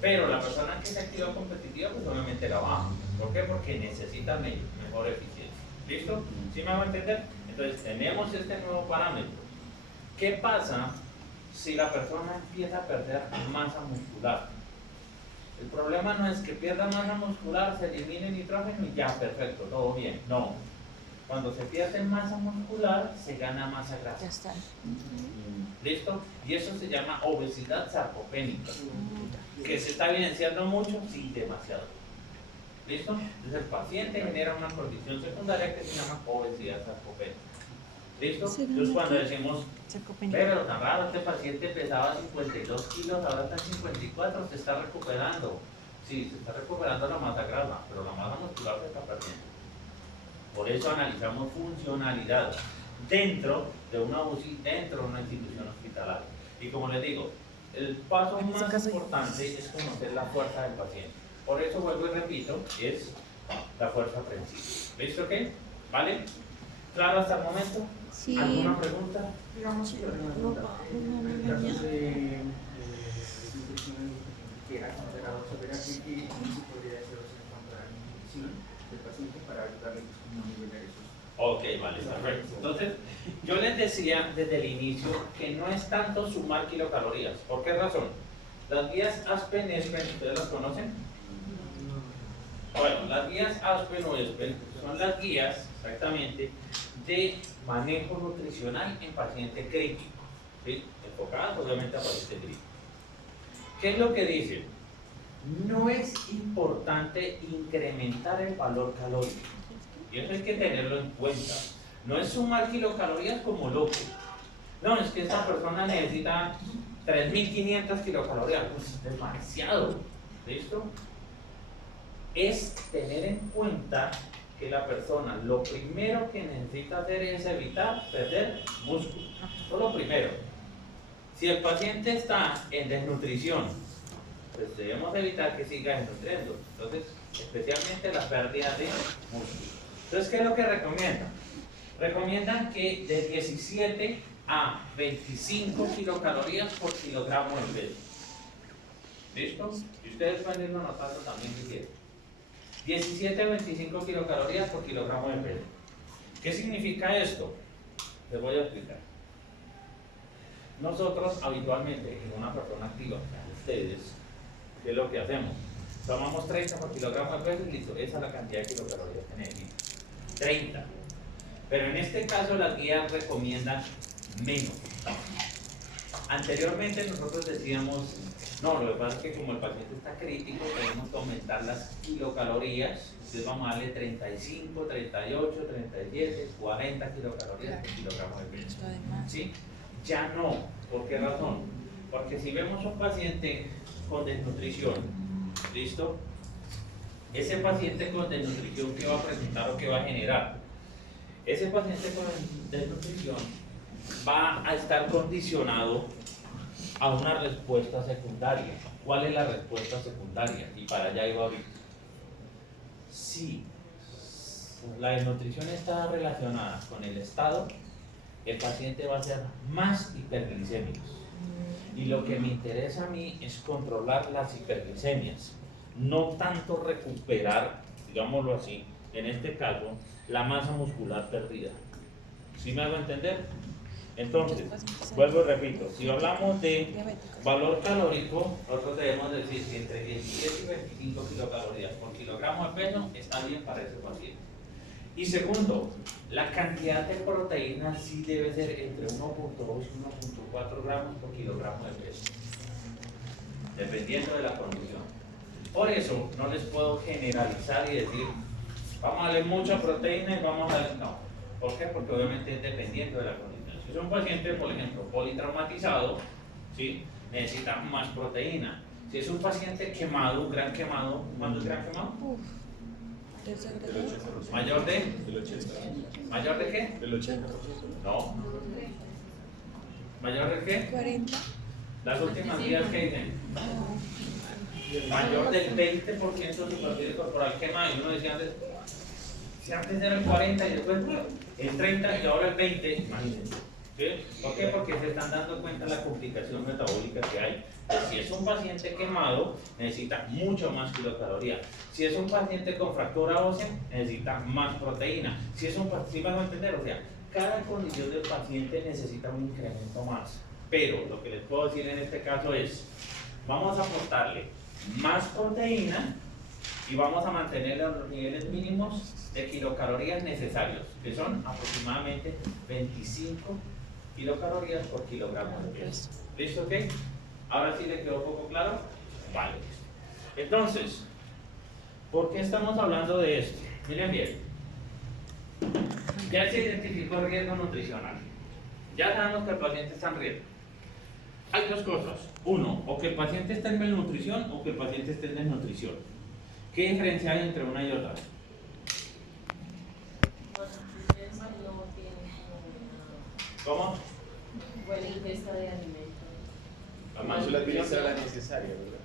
Pero la persona que es activa o competitiva, pues obviamente la baja. ¿Por qué? Porque necesita mejor eficiencia. ¿Listo? ¿Sí me hago entender? Entonces tenemos este nuevo parámetro. ¿Qué pasa si la persona empieza a perder masa muscular? El problema no es que pierda masa muscular, se elimine nitrógeno y ya, perfecto, todo bien. No. Cuando se pierde masa muscular, se gana masa grasa. Ya está. ¿Listo? Y eso se llama obesidad sarcopénica, que se está evidenciando mucho, sí, demasiado. ¿Listo? Entonces el paciente genera una condición secundaria que se llama obesidad sarcopénica. ¿Listo? Entonces cuando decimos, pero tan raro, este paciente pesaba 52 kilos, ahora está en 54, se está recuperando. Sí, se está recuperando la masa grasa, pero la masa muscular se está perdiendo. Por eso analizamos funcionalidad dentro de una UCI, dentro de una institución hospitalaria. Y como les digo, el paso más importante es conocer la fuerza del paciente. Por eso vuelvo y repito, es la fuerza prensiva. ¿Listo qué? ¿Vale? ¿Claro hasta el momento? Sí. ¿Alguna pregunta? Digamos que en casos de nutrición que era considerado severa, ¿qué se podría hacer contra la nutrición del paciente para ayudarle a nivelar esos? Ok, vale, perfecto. Entonces, yo les decía desde el inicio que no es tanto sumar kilocalorías. ¿Por qué razón? Las guías Aspen-Espen, ¿ustedes las conocen? Bueno, las guías Aspen o Espen son las guías, exactamente, de manejo nutricional en paciente crítico, ¿sí? Enfocadas obviamente a paciente crítico. ¿Qué es lo que dicen? No es importante incrementar el valor calórico. Y eso hay que tenerlo en cuenta. No es sumar kilocalorías como loco. No, es que esta persona necesita 3.500 kilocalorías. Pues es demasiado. ¿Listo? Es tener en cuenta que la persona lo primero que necesita hacer es evitar perder músculo. Eso es lo primero. Si el paciente está en desnutrición, pues debemos evitar que siga desnutriendo. Entonces, especialmente la pérdida de músculo. Entonces, ¿qué es lo que recomiendan? Recomiendan que de 17 a 25 kilocalorías por kilogramo de peso. ¿Listo? Y ustedes pueden irlo anotando también si quieren. 17 a 25 kilocalorías por kilogramo de peso. ¿Qué significa esto? Les voy a explicar. Nosotros habitualmente, en una persona activa, ustedes, ¿qué es lo que hacemos? Tomamos 30 por kilogramo de peso y listo, esa es la cantidad de kilocalorías que necesitamos. 30. Pero en este caso las guías recomiendan menos. Anteriormente nosotros decíamos, no, lo que pasa es que como el paciente está crítico, tenemos que aumentar las kilocalorías. Entonces vamos a darle 35, 38, 37, 40 kilocalorías por kilogramo de peso. ¿Sí? Ya no. ¿Por qué razón? Porque si vemos un paciente con desnutrición, ¿listo? Ese paciente con desnutrición, ¿qué va a presentar o qué va a generar? Ese paciente con desnutrición va a estar condicionado a una respuesta secundaria. ¿Cuál es la respuesta secundaria? Y para allá iba ahorita. Si la desnutrición está relacionada con el estado, el paciente va a ser más hiperglicémico. Y lo que me interesa a mí es controlar las hiperglicemias, no tanto recuperar, digámoslo así, en este caso, la masa muscular perdida. ¿Sí me hago entender? Entonces, vuelvo y repito, si hablamos de valor calórico, nosotros debemos decir que entre 17 y 25 kilocalorías por kilogramo de peso está bien para ese paciente. Y segundo, la cantidad de proteínas sí debe ser entre 1.2 y 1.4 gramos por kilogramo de peso, dependiendo de la condición. Por eso no les puedo generalizar y decir, vamos a darle mucha proteína y vamos a darle... No. ¿Por qué? Porque obviamente es dependiendo de la condición. Si es un paciente, por ejemplo, politraumatizado, ¿sí? Necesita más proteína. Si es un paciente quemado, un gran quemado, ¿cuánto es gran quemado? ¿Mayor de? Del 80. ¿Mayor de qué? Del 80. No. ¿Mayor de qué? 40. Las últimas guías que dicen. Mayor del 20% de su perfil corporal quemado. Y uno decía antes, si antes era el 40 y después el 30 y ahora el 20, imagínense. ¿Sí? ¿Por qué? Porque se están dando cuenta de la complicación metabólica que hay. Si es un paciente quemado, necesita mucho más kilocalorías. Si es un paciente con fractura ósea, necesita más proteína. Si es un paciente, ¿sí van a entender? O sea, cada condición del paciente necesita un incremento más. Pero lo que les puedo decir en este caso es, vamos a aportarle más proteína y vamos a mantener los niveles mínimos de kilocalorías necesarios, que son aproximadamente 25 kilocalorías por kilogramo de peso. ¿Listo? ¿Ok? ¿Ahora sí le quedó un poco claro? Vale. Entonces, ¿por qué estamos hablando de esto? Miren bien. Ya se identificó el riesgo nutricional. Ya sabemos que el paciente está en riesgo. Hay dos cosas. Uno, o que el paciente está en malnutrición o que el paciente esté en desnutrición. ¿Qué diferencia hay entre una y otra? ¿Cómo? Buena ingesta de alimentos. No se le administra la necesaria, ¿verdad?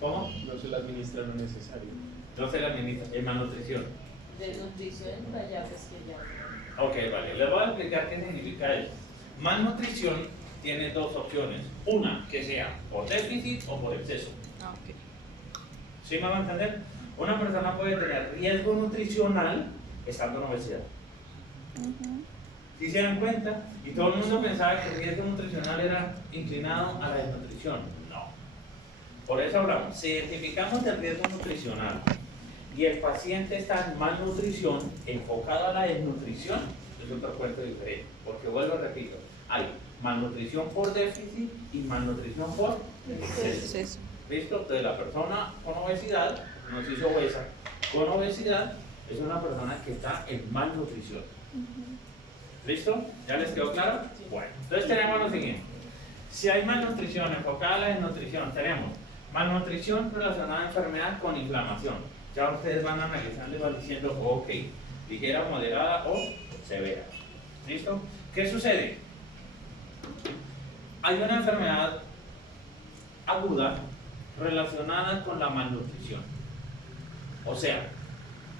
¿Cómo? No se le administra lo necesario. No se la administra, es malnutrición. Desnutrición, ya pues que ya. Ok, vale. Les voy a explicar qué significa eso. Malnutrición tiene dos opciones. Una, que sea por déficit o por exceso. ¿Sí me van a entender? Una persona puede tener riesgo nutricional estando en obesidad. ¿Sí se dan cuenta? Y todo el mundo pensaba que el riesgo nutricional era inclinado a la desnutrición. No. Por eso hablamos. Si identificamos el riesgo nutricional y el paciente está en malnutrición, enfocado a la desnutrición, es otro cuento diferente. Porque vuelvo a repito, hay malnutrición por déficit y malnutrición por exceso. ¿Listo? Entonces la persona con obesidad, no se hizo obesa, con obesidad es una persona que está en malnutrición. ¿Listo? ¿Ya les quedó claro? Bueno, entonces tenemos lo siguiente. Si hay malnutrición enfocada a la desnutrición, tenemos malnutrición relacionada a enfermedad con inflamación. Ya ustedes van analizando y van diciendo, ok, ligera, moderada o severa. ¿Listo? ¿Qué sucede? Hay una enfermedad aguda relacionada con la malnutrición. O sea,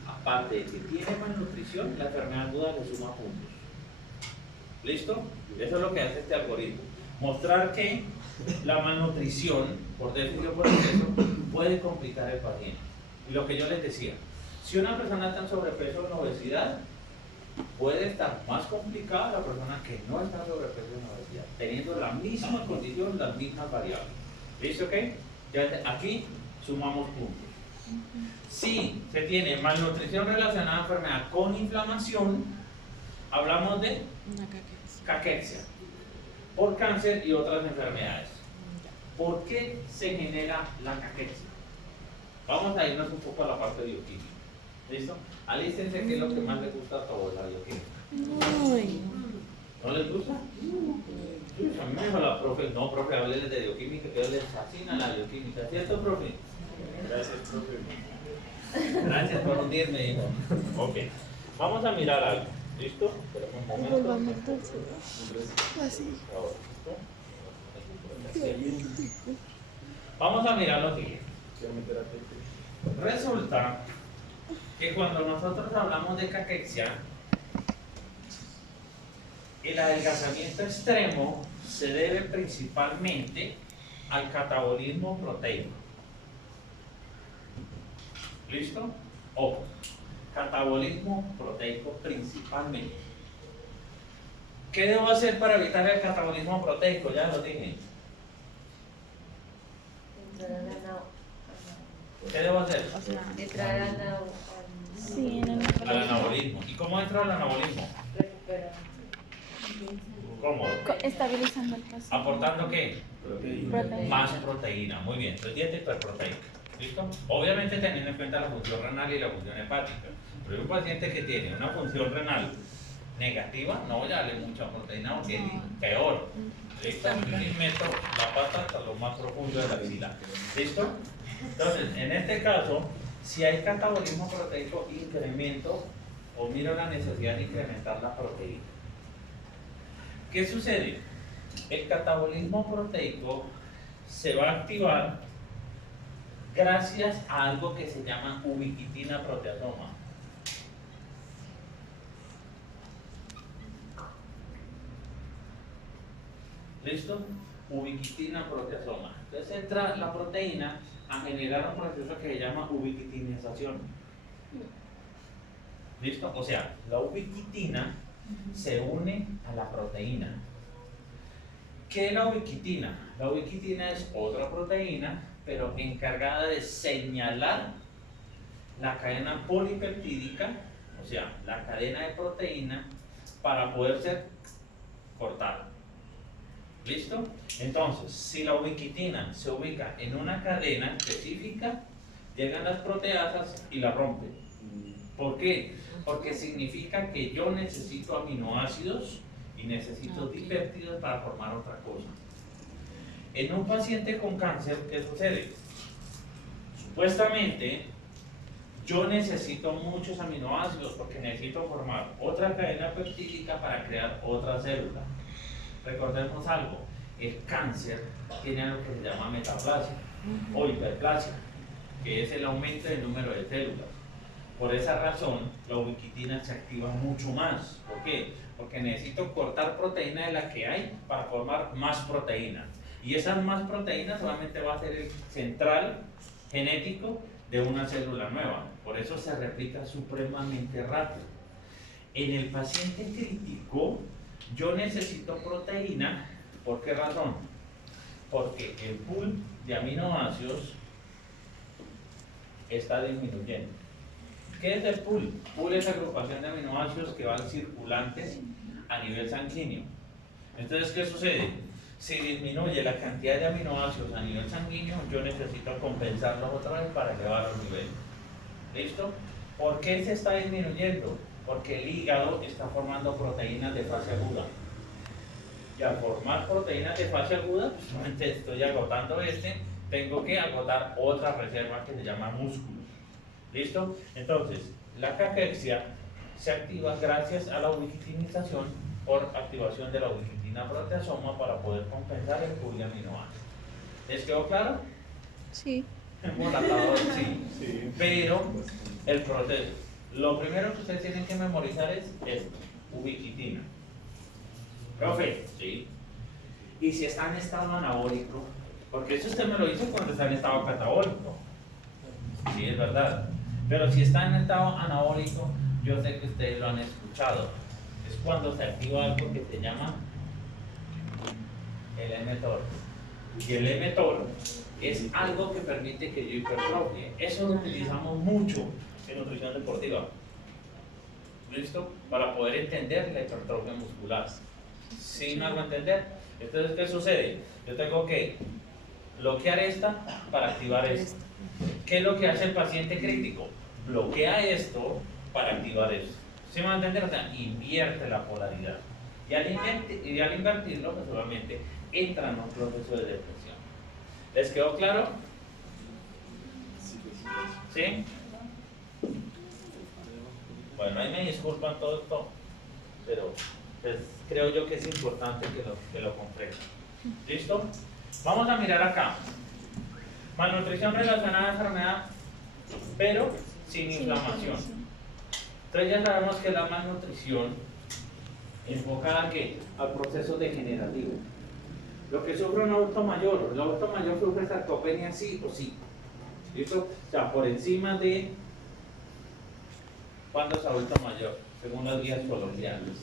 aparte de que tiene malnutrición, la enfermedad aguda le suma puntos. ¿Listo? Eso es lo que hace este algoritmo. Mostrar que la malnutrición, por déficit o por exceso, puede complicar el paciente. Y lo que yo les decía, si una persona está en sobrepeso o en obesidad, puede estar más complicada la persona que no está en sobrepeso o en obesidad, teniendo la misma condición, las mismas variables. ¿Listo? ¿Ok? Ya aquí sumamos puntos. Si se tiene malnutrición relacionada a enfermedad con inflamación, hablamos de caquexia por cáncer y otras enfermedades. ¿Por qué se genera la caquexia? Vamos a irnos un poco a la parte bioquímica. ¿Listo? Alístense qué es lo que más les gusta a todos, la bioquímica. ¿No les gusta? A mí me dijo la profe, no, profe, háblenles de bioquímica, que les fascina la bioquímica. ¿Cierto, profe? Gracias, profe. Gracias por hundirme, hijo. Ok. Vamos a mirar algo. ¿Listo? Esperemos un momento. Vamos a mirar lo siguiente. Resulta que cuando nosotros hablamos de caquexia, el adelgazamiento extremo se debe principalmente al catabolismo proteico. ¿Listo? Ojo, catabolismo proteico principalmente. ¿Qué debo hacer para evitar el catabolismo proteico? Ya lo dije. ¿Qué debo hacer? Entrar Al anabolismo. ¿Y cómo entro al anabolismo? ¿Cómo? Estabilizando el paciente. ¿Aportando qué? Proteína. Más proteína. Muy bien. Entonces dieta hiperproteica. ¿Listo? Obviamente teniendo en cuenta la función renal y la función hepática. Pero hay un paciente que tiene una función renal negativa, no voy a darle mucha proteína porque es peor. ¿Listo? Y meto la pata hasta lo más profundo de la axila. ¿Listo? Entonces, en este caso, si hay catabolismo proteico, incremento o miro la necesidad de incrementar la proteína. ¿Qué sucede? El catabolismo proteico se va a activar gracias a algo que se llama ubiquitina proteasoma. ¿Listo? Ubiquitina proteasoma. Entonces entra la proteína a generar un proceso que se llama ubiquitinización. ¿Listo? O sea, la ubiquitina se une a la proteína. ¿Qué es la ubiquitina? La ubiquitina es otra proteína, pero encargada de señalar la cadena polipeptídica, o sea, la cadena de proteína, para poder ser cortada. ¿Listo? Entonces, si la ubiquitina se ubica en una cadena específica, llegan las proteasas y la rompen. ¿Por qué? Porque significa que yo necesito aminoácidos y necesito dipéptidos para formar otra cosa. En un paciente con cáncer, ¿qué sucede? Supuestamente, yo necesito muchos aminoácidos porque necesito formar otra cadena peptídica para crear otra célula. Recordemos algo, el cáncer tiene algo que se llama metaplasia o hiperplasia, que es el aumento del número de células. Por esa razón, la ubiquitina se activa mucho más. ¿Por qué? Porque necesito cortar proteína de la que hay para formar más proteínas. Y esas más proteínas solamente va a ser el central genético de una célula nueva. Por eso se replica supremamente rápido. En el paciente crítico, yo necesito proteína. ¿Por qué razón? Porque el pool de aminoácidos está disminuyendo. ¿Qué es el pool? Pool es agrupación de aminoácidos que van circulantes a nivel sanguíneo. Entonces, ¿qué sucede? Si disminuye la cantidad de aminoácidos a nivel sanguíneo, yo necesito compensarlos otra vez para elevar los niveles. ¿Listo? ¿Por qué se está disminuyendo? Porque el hígado está formando proteínas de fase aguda. Y al formar proteínas de fase aguda, pues solamente estoy agotando tengo que agotar otra reserva que se llama músculo. ¿Listo? Entonces, la caquexia se activa gracias a la ubiquitinización por activación de la ubiquitina proteasoma para poder compensar el pool de aminoácidos. ¿Les quedó claro? Sí. Sí. Sí. Pero el proceso. Lo primero que ustedes tienen que memorizar es esto, ubiquitina. Profe, sí. Y si está en estado anabólico, porque eso usted me lo dice cuando está en estado catabólico. Sí, es verdad. Pero si está en estado anabólico, yo sé que ustedes lo han escuchado. Es cuando se activa algo que se llama el mTOR. Y el mTOR es algo que permite que yo hipertrofie. Eso lo utilizamos mucho en nutrición deportiva. ¿Listo? Para poder entender la hipertrofia muscular. ¿Sí me hago entender? Entonces, ¿qué sucede? Yo tengo que bloquear esta para activar esto. ¿Qué es lo que hace el paciente crítico? Bloquea esto para activar esto. ¿Sí me va a entender? O sea, invierte la polaridad. Y al invertirlo, pues obviamente entra en un proceso de depresión. ¿Les quedó claro? ¿Sí? Bueno, ahí me disculpan todo esto, pero pues, creo yo que es importante que lo comprendan. ¿Listo? Vamos a mirar acá. Malnutrición relacionada a enfermedad, pero sin inflamación. Entonces ya sabemos que la malnutrición enfocada ¿a qué? Al proceso degenerativo. Lo que sufre un adulto mayor, el adulto mayor sufre sarcopenia sí o sí. ¿Listo? O sea, por encima de ¿cuándo es adulto mayor? Según las guías colombianas.